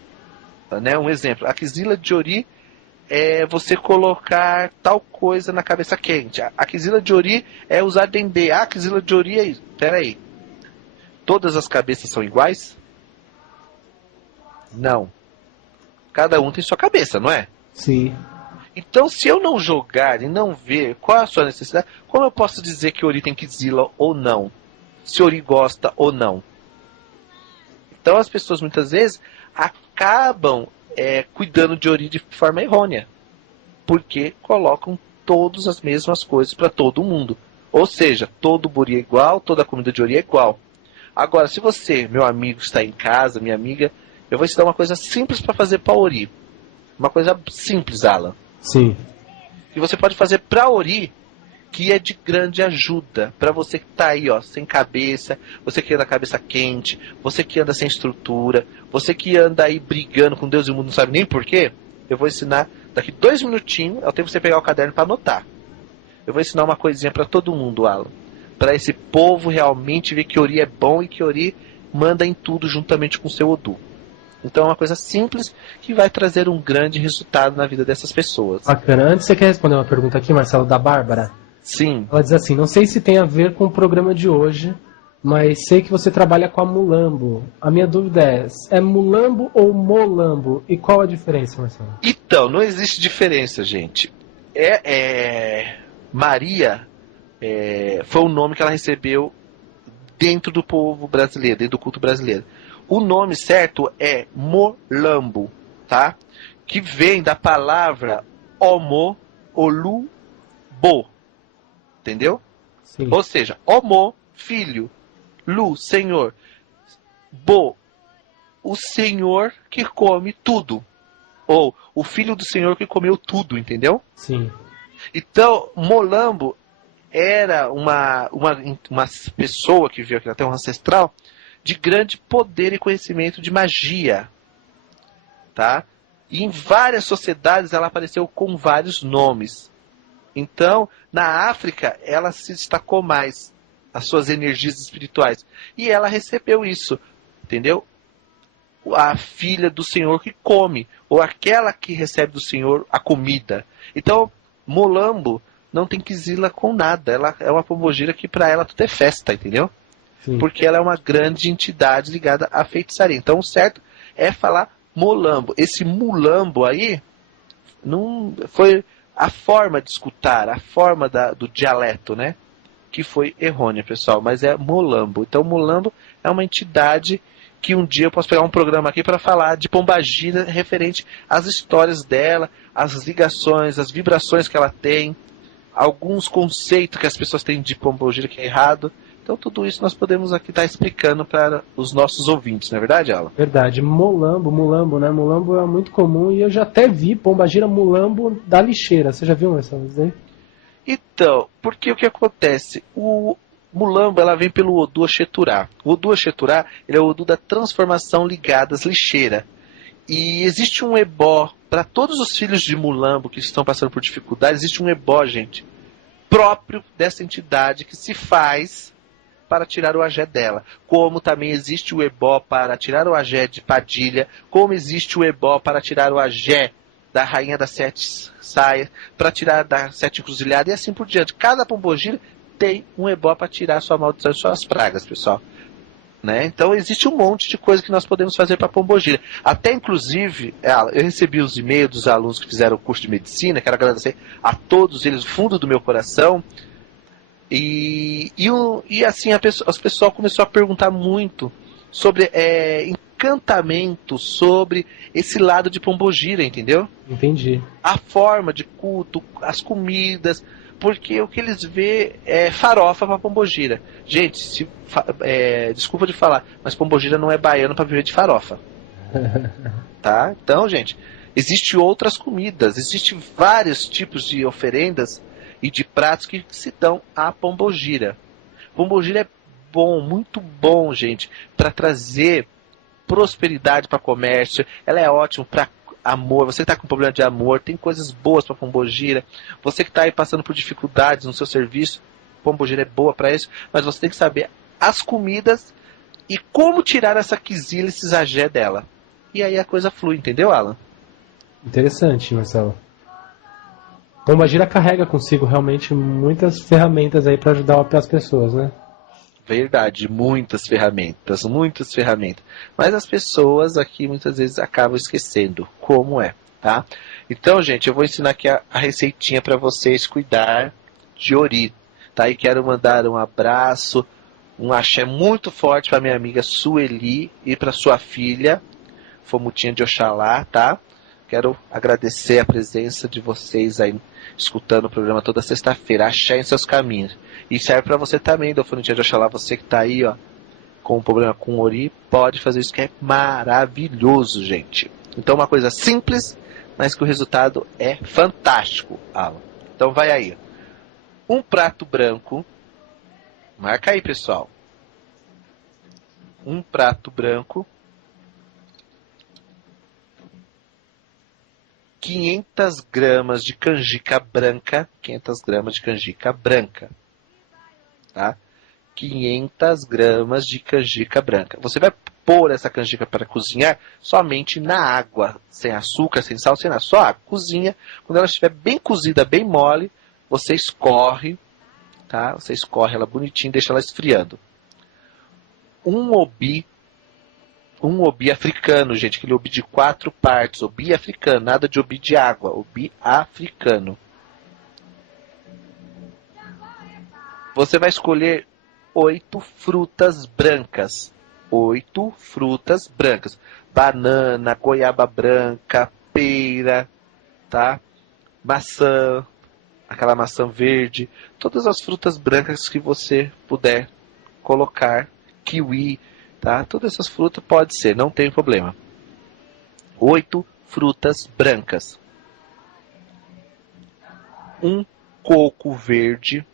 Né? Um exemplo, a quizila de Ori é você colocar tal coisa na cabeça quente. A quizila de Ori é usar dendê. A quizila de Ori é isso. Pera aí. Todas as cabeças são iguais? Não. Cada um tem sua cabeça, não é? Sim. Então, se eu não jogar e não ver qual é a sua necessidade, como eu posso dizer que Ori tem quizila ou não? Se Ori gosta ou não? Então, as pessoas muitas vezes acabam cuidando de Ori de forma errônea. Porque colocam todas as mesmas coisas para todo mundo. Ou seja, todo Bori é igual, toda a comida de Ori é igual. Agora, se você, meu amigo, está em casa, minha amiga, eu vou ensinar uma coisa simples para fazer para Ori. Uma coisa simples, Alan. Sim. Que você pode fazer para Ori, que é de grande ajuda. Para você que está aí, ó, sem cabeça, você que anda com a cabeça quente, você que anda sem estrutura, você que anda aí brigando com Deus e o mundo não sabe nem porquê. Eu vou ensinar daqui 2 minutinhos, é o tempo que você pegar o caderno para anotar. Eu vou ensinar uma coisinha para todo mundo, Alan. Para esse povo realmente ver que Ori é bom e que Ori manda em tudo juntamente com o seu Odu. Então é uma coisa simples que vai trazer um grande resultado na vida dessas pessoas. Bacana. Antes, você quer responder uma pergunta aqui, Marcelo, da Bárbara? Sim. Ela diz assim, não sei se tem a ver com o programa de hoje, mas sei que você trabalha com a Mulambo. A minha dúvida é Mulambo ou Molambo? E qual a diferença, Marcelo? Então, não existe diferença, gente. Maria foi o nome que ela recebeu dentro do povo brasileiro, dentro do culto brasileiro. O nome certo é Molambo, tá? Que vem da palavra Omo, Olu, Bo. Entendeu? Sim. Ou seja, Omo, filho, Lu, senhor, Bo, o senhor que come tudo. Ou o filho do senhor que comeu tudo, entendeu? Sim. Então, Molambo era uma pessoa que veio aqui na Terra, um ancestral, de grande poder e conhecimento de magia. Tá? E em várias sociedades ela apareceu com vários nomes. Então, na África, ela se destacou mais, as suas energias espirituais. E ela recebeu isso, entendeu? A filha do Senhor que come, ou aquela que recebe do Senhor a comida. Então, Molambo não tem quizila com nada. Ela é uma pombogira que para ela tudo é festa, entendeu? Sim. Porque ela é uma grande entidade ligada à feitiçaria. Então, o certo é falar Molambo. Esse Mulambo aí não foi a forma de escutar, a forma do dialeto, né? Que foi errônea, pessoal. Mas é Molambo. Então, Molambo é uma entidade que um dia eu posso pegar um programa aqui para falar de pombagira referente às histórias dela, às ligações, às vibrações que ela tem, alguns conceitos que as pessoas têm de pombagira que é errado. Então tudo isso nós podemos aqui estar explicando para os nossos ouvintes, não é verdade, Alan? Verdade. Mulambo, né? Mulambo é muito comum e eu já até vi pombagira mulambo da lixeira. Você já viu essa vez aí? Então, porque o que acontece? O mulambo, ela vem pelo Odu Axeturá. O Odu Axeturá, ele é o Odu da transformação ligadas lixeira. E existe um ebó, para todos os filhos de mulambo que estão passando por dificuldade, existe um ebó, gente, próprio dessa entidade que se faz para tirar o agé dela. Como também existe o ebó para tirar o agé de Padilha, como existe o ebó para tirar o agé da rainha das 7 saias, para tirar da 7 encruzilhadas e assim por diante. Cada pombogira tem um ebó para tirar sua maldição e suas pragas, pessoal. Né? Então existe um monte de coisa que nós podemos fazer para pombogira. Até inclusive, eu recebi os e-mails dos alunos que fizeram o curso de medicina, quero agradecer a todos eles do fundo do meu coração. E assim, as pessoas começaram a perguntar muito sobre encantamento, sobre esse lado de pombogira, entendeu? Entendi. A forma de culto, as comidas, porque o que eles vê é farofa para pombogira. Gente, desculpa de falar, mas pombogira não é baiano para viver de farofa. Tá? Então, gente, existem outras comidas, existem vários tipos de oferendas e de pratos que se dão à pombogira. Pombogira é bom, muito bom, gente, para trazer prosperidade para comércio. Ela é ótima para amor. Você que está com problema de amor, tem coisas boas para pombogira. Você que está aí passando por dificuldades no seu serviço, pombogira é boa para isso, mas você tem que saber as comidas e como tirar essa quizila, esse agé dela. E aí a coisa flui, entendeu, Alan? Interessante, Marcelo. Pombagira carrega consigo realmente muitas ferramentas aí para ajudar as pessoas, né? Verdade, muitas ferramentas. Mas as pessoas aqui muitas vezes acabam esquecendo como é, tá? Então, gente, eu vou ensinar aqui a receitinha para vocês cuidar de ori, tá? E quero mandar um abraço, um axé muito forte para minha amiga Sueli e para sua filha, Fomutinha de Oxalá, tá? Quero agradecer a presença de vocês aí, escutando o programa toda sexta-feira. Axé em seus caminhos. E serve para você também, Fomutinha de Oxalá, você que tá aí, ó, com um problema com ori, pode fazer isso que é maravilhoso, gente. Então, uma coisa simples, mas que o resultado é fantástico, Alan. Então, vai aí. Um prato branco. Marca aí, pessoal. Um prato branco. 500 gramas de canjica branca. 500 gramas de canjica branca. Tá? 500 gramas de canjica branca. Você vai pôr essa canjica para cozinhar somente na água. Sem açúcar, sem sal, sem nada. Só água. Cozinha. Quando ela estiver bem cozida, bem mole, você escorre. Tá? Você escorre ela bonitinho e deixa ela esfriando. Um obi africano, gente. Aquele obi de 4 partes. Obi africano. Nada de obi de água. Obi africano. Você vai escolher 8 frutas brancas. 8 frutas brancas. Banana, goiaba branca, pera, tá? Maçã, aquela maçã verde. Todas as frutas brancas que você puder colocar. Kiwi, tá? Todas essas frutas pode ser, não tem problema. 8 frutas brancas. Um coco verde.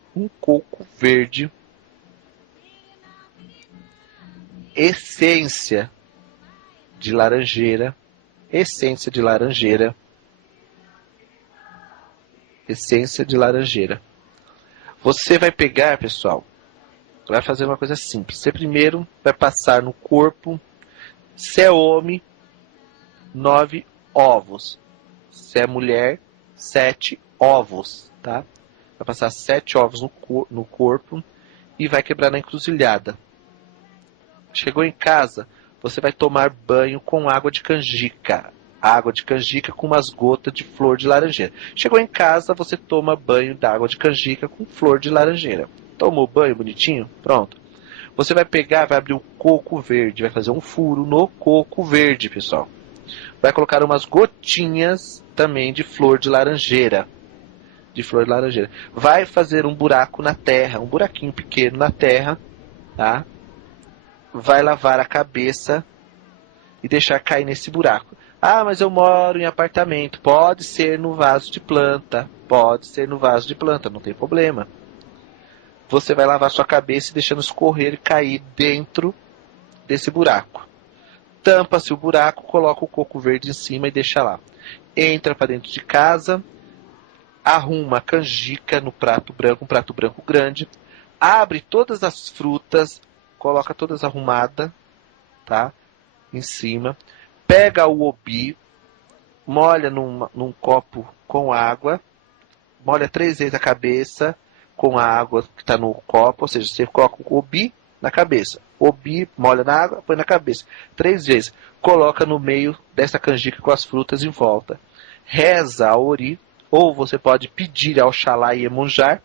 Essência de laranjeira. Você vai pegar, pessoal, vai fazer uma coisa simples. Você primeiro vai passar no corpo, se é homem, 9 ovos. Se é mulher, 7 ovos, tá? Vai passar 7 ovos no corpo e vai quebrar na encruzilhada. Chegou em casa, você vai tomar banho com água de canjica. Água de canjica com umas gotas de flor de laranjeira. Chegou em casa, você toma banho da água de canjica com flor de laranjeira. Tomou banho bonitinho? Pronto. Você vai pegar, vai abrir o coco verde, vai fazer um furo no coco verde, pessoal. Vai colocar umas gotinhas também de flor de laranjeira. Vai fazer um buraco na terra, um buraquinho pequeno na terra, tá? Vai lavar a cabeça e deixar cair nesse buraco. Ah, mas eu moro em apartamento. Pode ser no vaso de planta. Pode ser no vaso de planta, não tem problema. Você vai lavar sua cabeça deixando escorrer e cair dentro desse buraco. Tampa-se o buraco, coloca o coco verde em cima e deixa lá. Entra para dentro de casa, arruma a canjica no prato branco, um prato branco grande, abre todas as frutas, coloca todas arrumadas, tá? Em cima. Pega o obi, molha num copo com água, molha 3 vezes a cabeça com a água que está no copo, ou seja, você coloca o obi na cabeça. Obi, molha na água, põe na cabeça. 3 vezes. Coloca no meio dessa canjica com as frutas em volta. Reza a ori, ou você pode pedir ao Oxalá e Iemonjar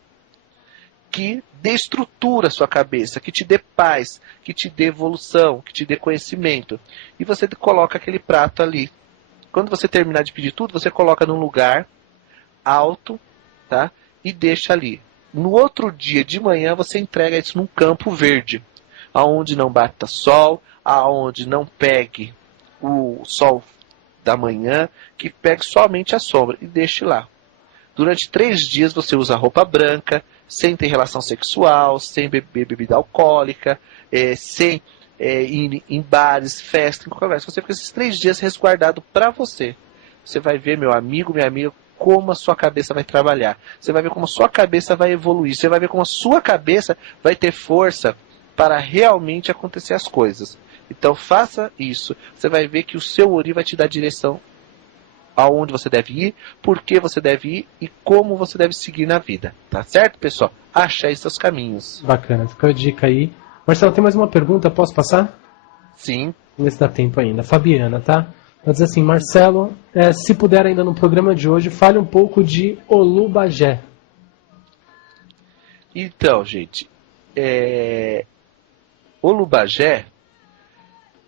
que dê estrutura à sua cabeça, que te dê paz, que te dê evolução, que te dê conhecimento. E você coloca aquele prato ali. Quando você terminar de pedir tudo, você coloca num lugar alto, tá? E deixa ali. No outro dia de manhã, você entrega isso num campo verde, aonde não bata sol, aonde não pegue o sol da manhã, que pegue somente a sombra e deixe lá. Durante 3 dias você usa roupa branca, sem ter relação sexual, sem beber bebida alcoólica, sem ir em bares, festas, em qualquer lugar. Você fica esses 3 dias resguardado para você. Você vai ver, meu amigo, minha amiga, como a sua cabeça vai trabalhar. Você vai ver como a sua cabeça vai evoluir. Você vai ver como a sua cabeça vai ter força para realmente acontecer as coisas. Então faça isso. Você vai ver que o seu ori vai te dar direção aonde você deve ir, por que você deve ir e como você deve seguir na vida. Tá certo, pessoal? Ache aí seus caminhos. Bacana, ficou a dica aí. Marcelo, tem mais uma pergunta, posso passar? Sim. Vamos ver se dá tempo ainda. Fabiana, tá? Ela diz assim, Marcelo, se puder ainda no programa de hoje, fale um pouco de Olubagé. Então, gente, Olubagé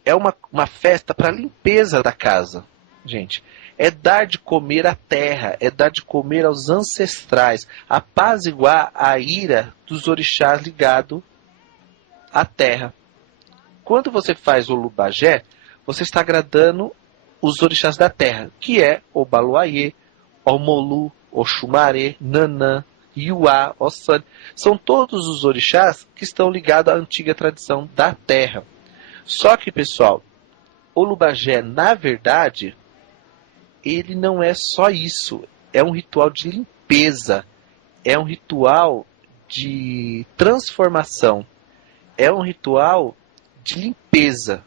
é uma festa para limpeza da casa, gente. É dar de comer à terra, é dar de comer aos ancestrais, apaziguar a ira dos orixás ligado à terra. Quando você faz Olubagé, você está agradando os orixás da terra, que é Obaluayê, Omolu, Oxumaré, Nanã, Iuá, Ossane. São todos os orixás que estão ligados à antiga tradição da terra. Só que, pessoal, Olubagé, na verdade, ele não é só isso. É um ritual de limpeza. É um ritual de transformação. É um ritual de limpeza.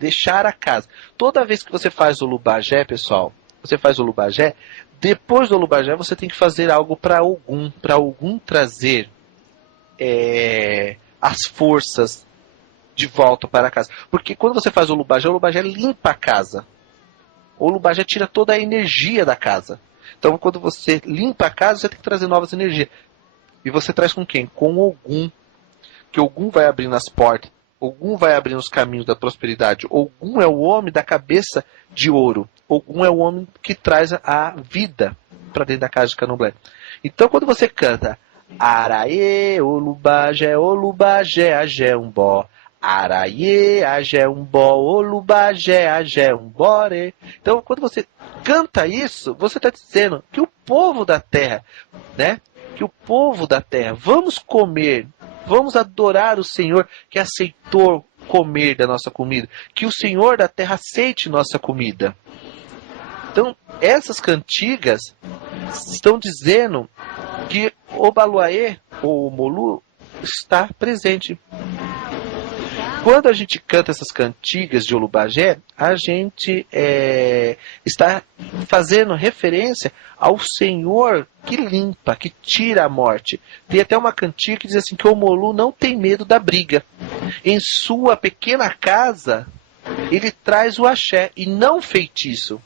Deixar a casa. Toda vez que você faz Olubagé, pessoal, depois do Olubagé você tem que fazer algo para Ogum trazer as forças de volta para a casa. Porque quando você faz Olubagé limpa a casa. Olubagé tira toda a energia da casa. Então, quando você limpa a casa, você tem que trazer novas energias. E você traz com quem? Com Ogum. Que Ogum vai abrindo as portas. Ogum vai abrindo os caminhos da prosperidade. Ogum é o homem da cabeça de ouro. Ogum é o homem que traz a vida para dentro da casa de Candomblé. Então, quando você canta Araê, Olubagé, Olubagé, Agé, Umbó. Araê, Agé, Umbó, Olubagé, Agé, Umbore. Então, quando você canta isso, você está dizendo que o povo da terra, né? Que o povo da terra, vamos comer, vamos adorar o Senhor que aceitou comer da nossa comida. Que o Senhor da terra aceite nossa comida. Então, essas cantigas estão dizendo que o Baluaê, ou o Molu, está presente. Quando a gente canta essas cantigas de Olubagé, a gente está fazendo referência ao Senhor que limpa, que tira a morte. Tem até uma cantiga que diz assim que o Molu não tem medo da briga. Em sua pequena casa, ele traz o axé e não feitiço.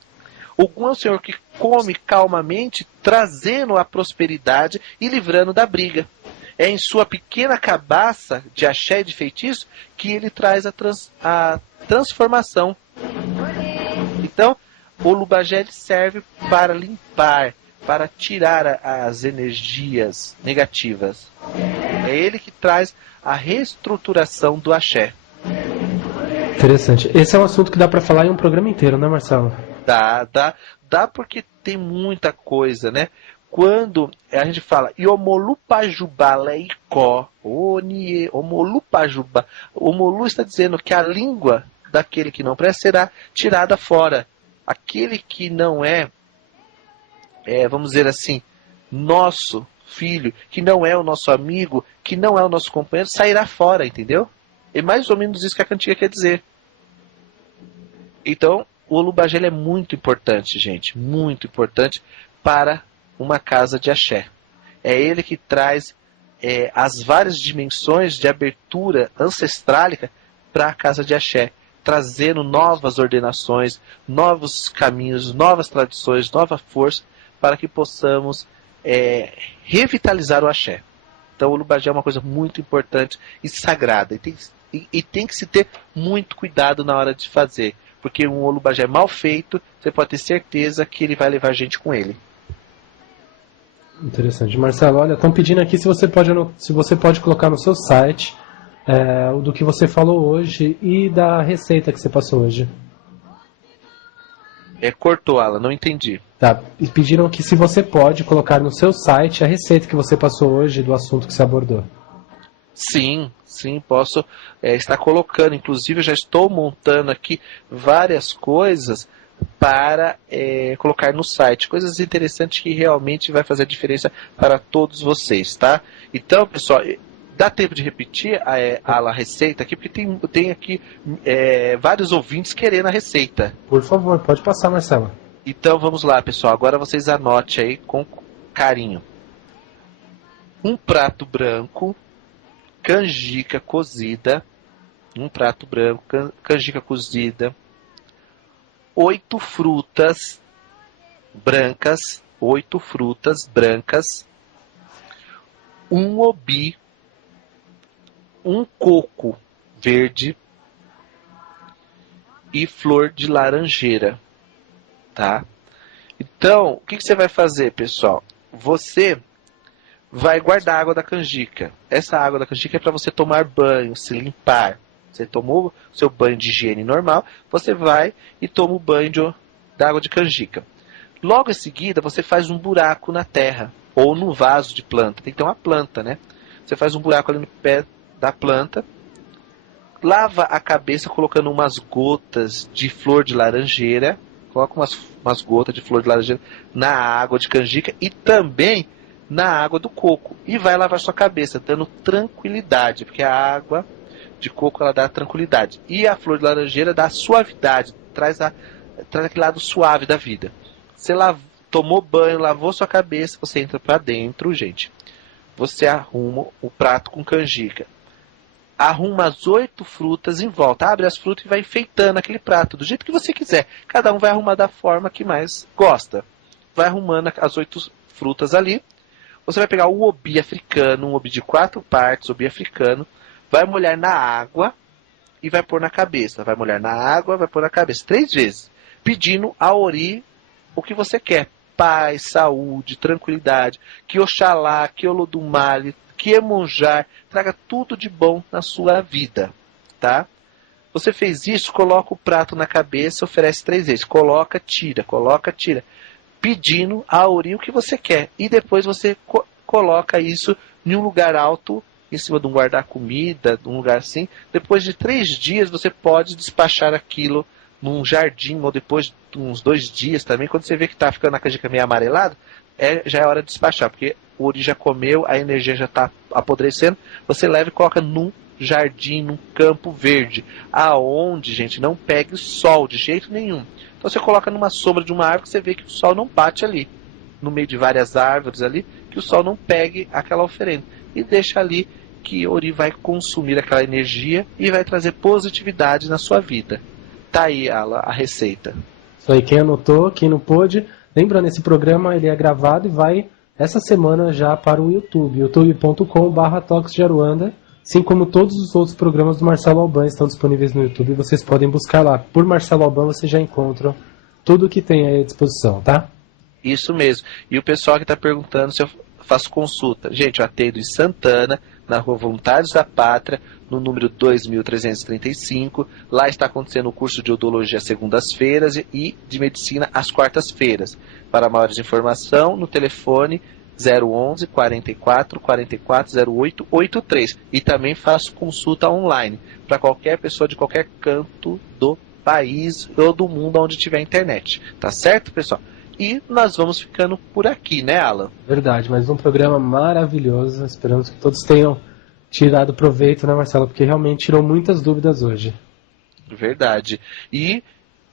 Ogum é o Senhor que come calmamente, trazendo a prosperidade e livrando da briga. É em sua pequena cabaça de axé e de feitiço que ele traz a transformação. Então, o Olubagé serve para limpar, para tirar as energias negativas. É ele que traz a reestruturação do axé. Interessante. Esse é um assunto que dá para falar em um programa inteiro, né, Marcelo? Dá porque tem muita coisa, né? Quando a gente fala Iomolupajubá leicó, onie, Omolupajubá, o Molu está dizendo que a língua daquele que não presta será tirada fora. Aquele que não vamos dizer assim, nosso filho, que não é o nosso amigo, que não é o nosso companheiro, sairá fora, entendeu? É mais ou menos isso que a cantiga quer dizer. Então, o Olubajé é muito importante, gente, muito importante para uma casa de axé. É ele que traz as várias dimensões de abertura ancestrálica para a casa de axé, trazendo novas ordenações, novos caminhos, novas tradições, nova força, para que possamos revitalizar o axé. Então o Olubajé é uma coisa muito importante e sagrada, e tem que se ter muito cuidado na hora de fazer, porque um Olubajé mal feito, você pode ter certeza que ele vai levar gente com ele. Interessante. Marcelo, olha, estão pedindo aqui se você pode colocar no seu site do que você falou hoje e da receita que você passou hoje. Cortou, Alan, não entendi. Tá, e pediram que se você pode colocar no seu site a receita que você passou hoje do assunto que você abordou. Sim, posso estar colocando. Inclusive, eu já estou montando aqui várias coisas para colocar no site. Coisas interessantes que realmente vai fazer a diferença para todos vocês, tá? Então, pessoal, dá tempo de repetir a receita aqui, porque tem aqui vários ouvintes querendo a receita. Por favor, pode passar, Marcelo. Então, vamos lá, pessoal. Agora vocês anotem aí com carinho. Um prato branco, canjica cozida, um prato branco, canjica cozida, 8 frutas brancas, um obi, um coco verde e flor de laranjeira, tá? Então, o que você vai fazer, pessoal? Você vai guardar a água da canjica. Essa água da canjica é para você tomar banho, se limpar. Você tomou o seu banho de higiene normal, você vai e toma o banho da água de canjica. Logo em seguida, você faz um buraco na terra, ou no vaso de planta. Tem que ter uma planta, né? Você faz um buraco ali no pé da planta, lava a cabeça colocando umas gotas de flor de laranjeira, coloca umas gotas de flor de laranjeira na água de canjica e também na água do coco. E vai lavar sua cabeça, dando tranquilidade, porque a água de coco ela dá tranquilidade. E a flor de laranjeira dá suavidade, traz aquele lado suave da vida. Você tomou banho, lavou sua cabeça, você entra para dentro, gente. Você arruma o prato com canjica. Arruma as 8 frutas em volta. Abre as frutas e vai enfeitando aquele prato do jeito que você quiser. Cada um vai arrumar da forma que mais gosta. Vai arrumando as 8 frutas ali. Você vai pegar o obi africano, um obi de 4 partes, obi africano. Vai molhar na água e vai pôr na cabeça. Vai molhar na água, vai pôr na cabeça 3 vezes. Pedindo a Ori o que você quer. Paz, saúde, tranquilidade. Que Oxalá, que Olodumare, que Emonjar traga tudo de bom na sua vida. Tá? Você fez isso, coloca o prato na cabeça, oferece 3 vezes. Coloca, tira. Pedindo a Ori o que você quer. E depois você coloca isso em um lugar alto, em cima de um guarda-comida, de um lugar assim. Depois de 3 dias, você pode despachar aquilo num jardim, ou depois de uns 2 dias também. Quando você vê que está ficando a canjica meio amarelada, já é hora de despachar, porque o Ori já comeu, a energia já está apodrecendo. Você leva e coloca num jardim, num campo verde, aonde, gente, não pegue sol de jeito nenhum. Então você coloca numa sombra de uma árvore que você vê que o sol não bate ali, no meio de várias árvores ali, que o sol não pegue aquela oferenda. E deixa ali que Ori vai consumir aquela energia e vai trazer positividade na sua vida. Tá aí a receita. Isso aí, quem anotou, quem não pôde, lembrando, esse programa ele é gravado e vai essa semana já para o YouTube, youtube.com/toxdearuanda, assim como todos os outros programas do Marcelo Alban estão disponíveis no YouTube, vocês podem buscar lá. Por Marcelo Alban vocês já encontram tudo que tem aí à disposição, tá? Isso mesmo. E o pessoal que está perguntando se eu faço consulta? Gente, eu atendo em Santana, na Rua Voluntários da Pátria, no número 2335. Lá está acontecendo o curso de Odologia às segundas-feiras e de Medicina às quartas-feiras. Para maiores informações, no telefone 011 44 44 08 83. E também faço consulta online para qualquer pessoa de qualquer canto do país ou do mundo onde tiver internet. Tá certo, pessoal? E nós vamos ficando por aqui, né, Alan? Verdade, mas um programa maravilhoso. Esperamos que todos tenham tirado proveito, né, Marcelo? Porque realmente tirou muitas dúvidas hoje. Verdade. E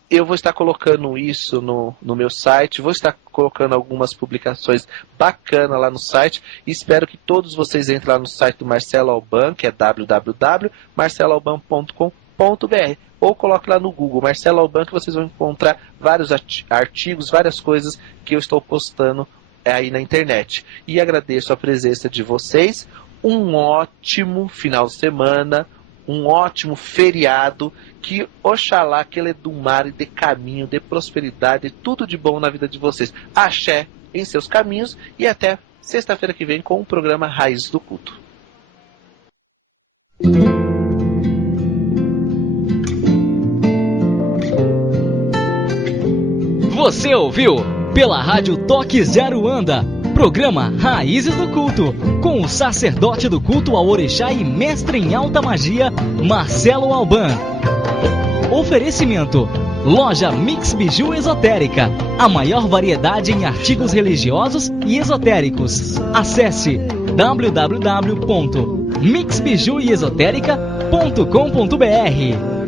eu vou estar colocando isso no meu site, vou estar colocando algumas publicações bacanas lá no site, e espero que todos vocês entrem lá no site do Marcelo Alban, que é www.marceloalban.com.br, ou coloque lá no Google Marcelo Alban, que vocês vão encontrar vários artigos, várias coisas que eu estou postando aí na internet. E agradeço a presença de vocês, um ótimo final de semana, um ótimo feriado, que Oxalá que ele do mar e dê caminho, dê prosperidade, tudo de bom na vida de vocês. Axé em seus caminhos, e até sexta-feira que vem com o programa Raízes do Culto. Você ouviu pela Rádio Toque Zero Anda, programa Raízes do Culto, com o sacerdote do culto ao Orixá e mestre em alta magia, Marcelo Alban. Oferecimento: Loja Mix Biju Esotérica, a maior variedade em artigos religiosos e esotéricos. Acesse www.mixbijuesotérica.com.br.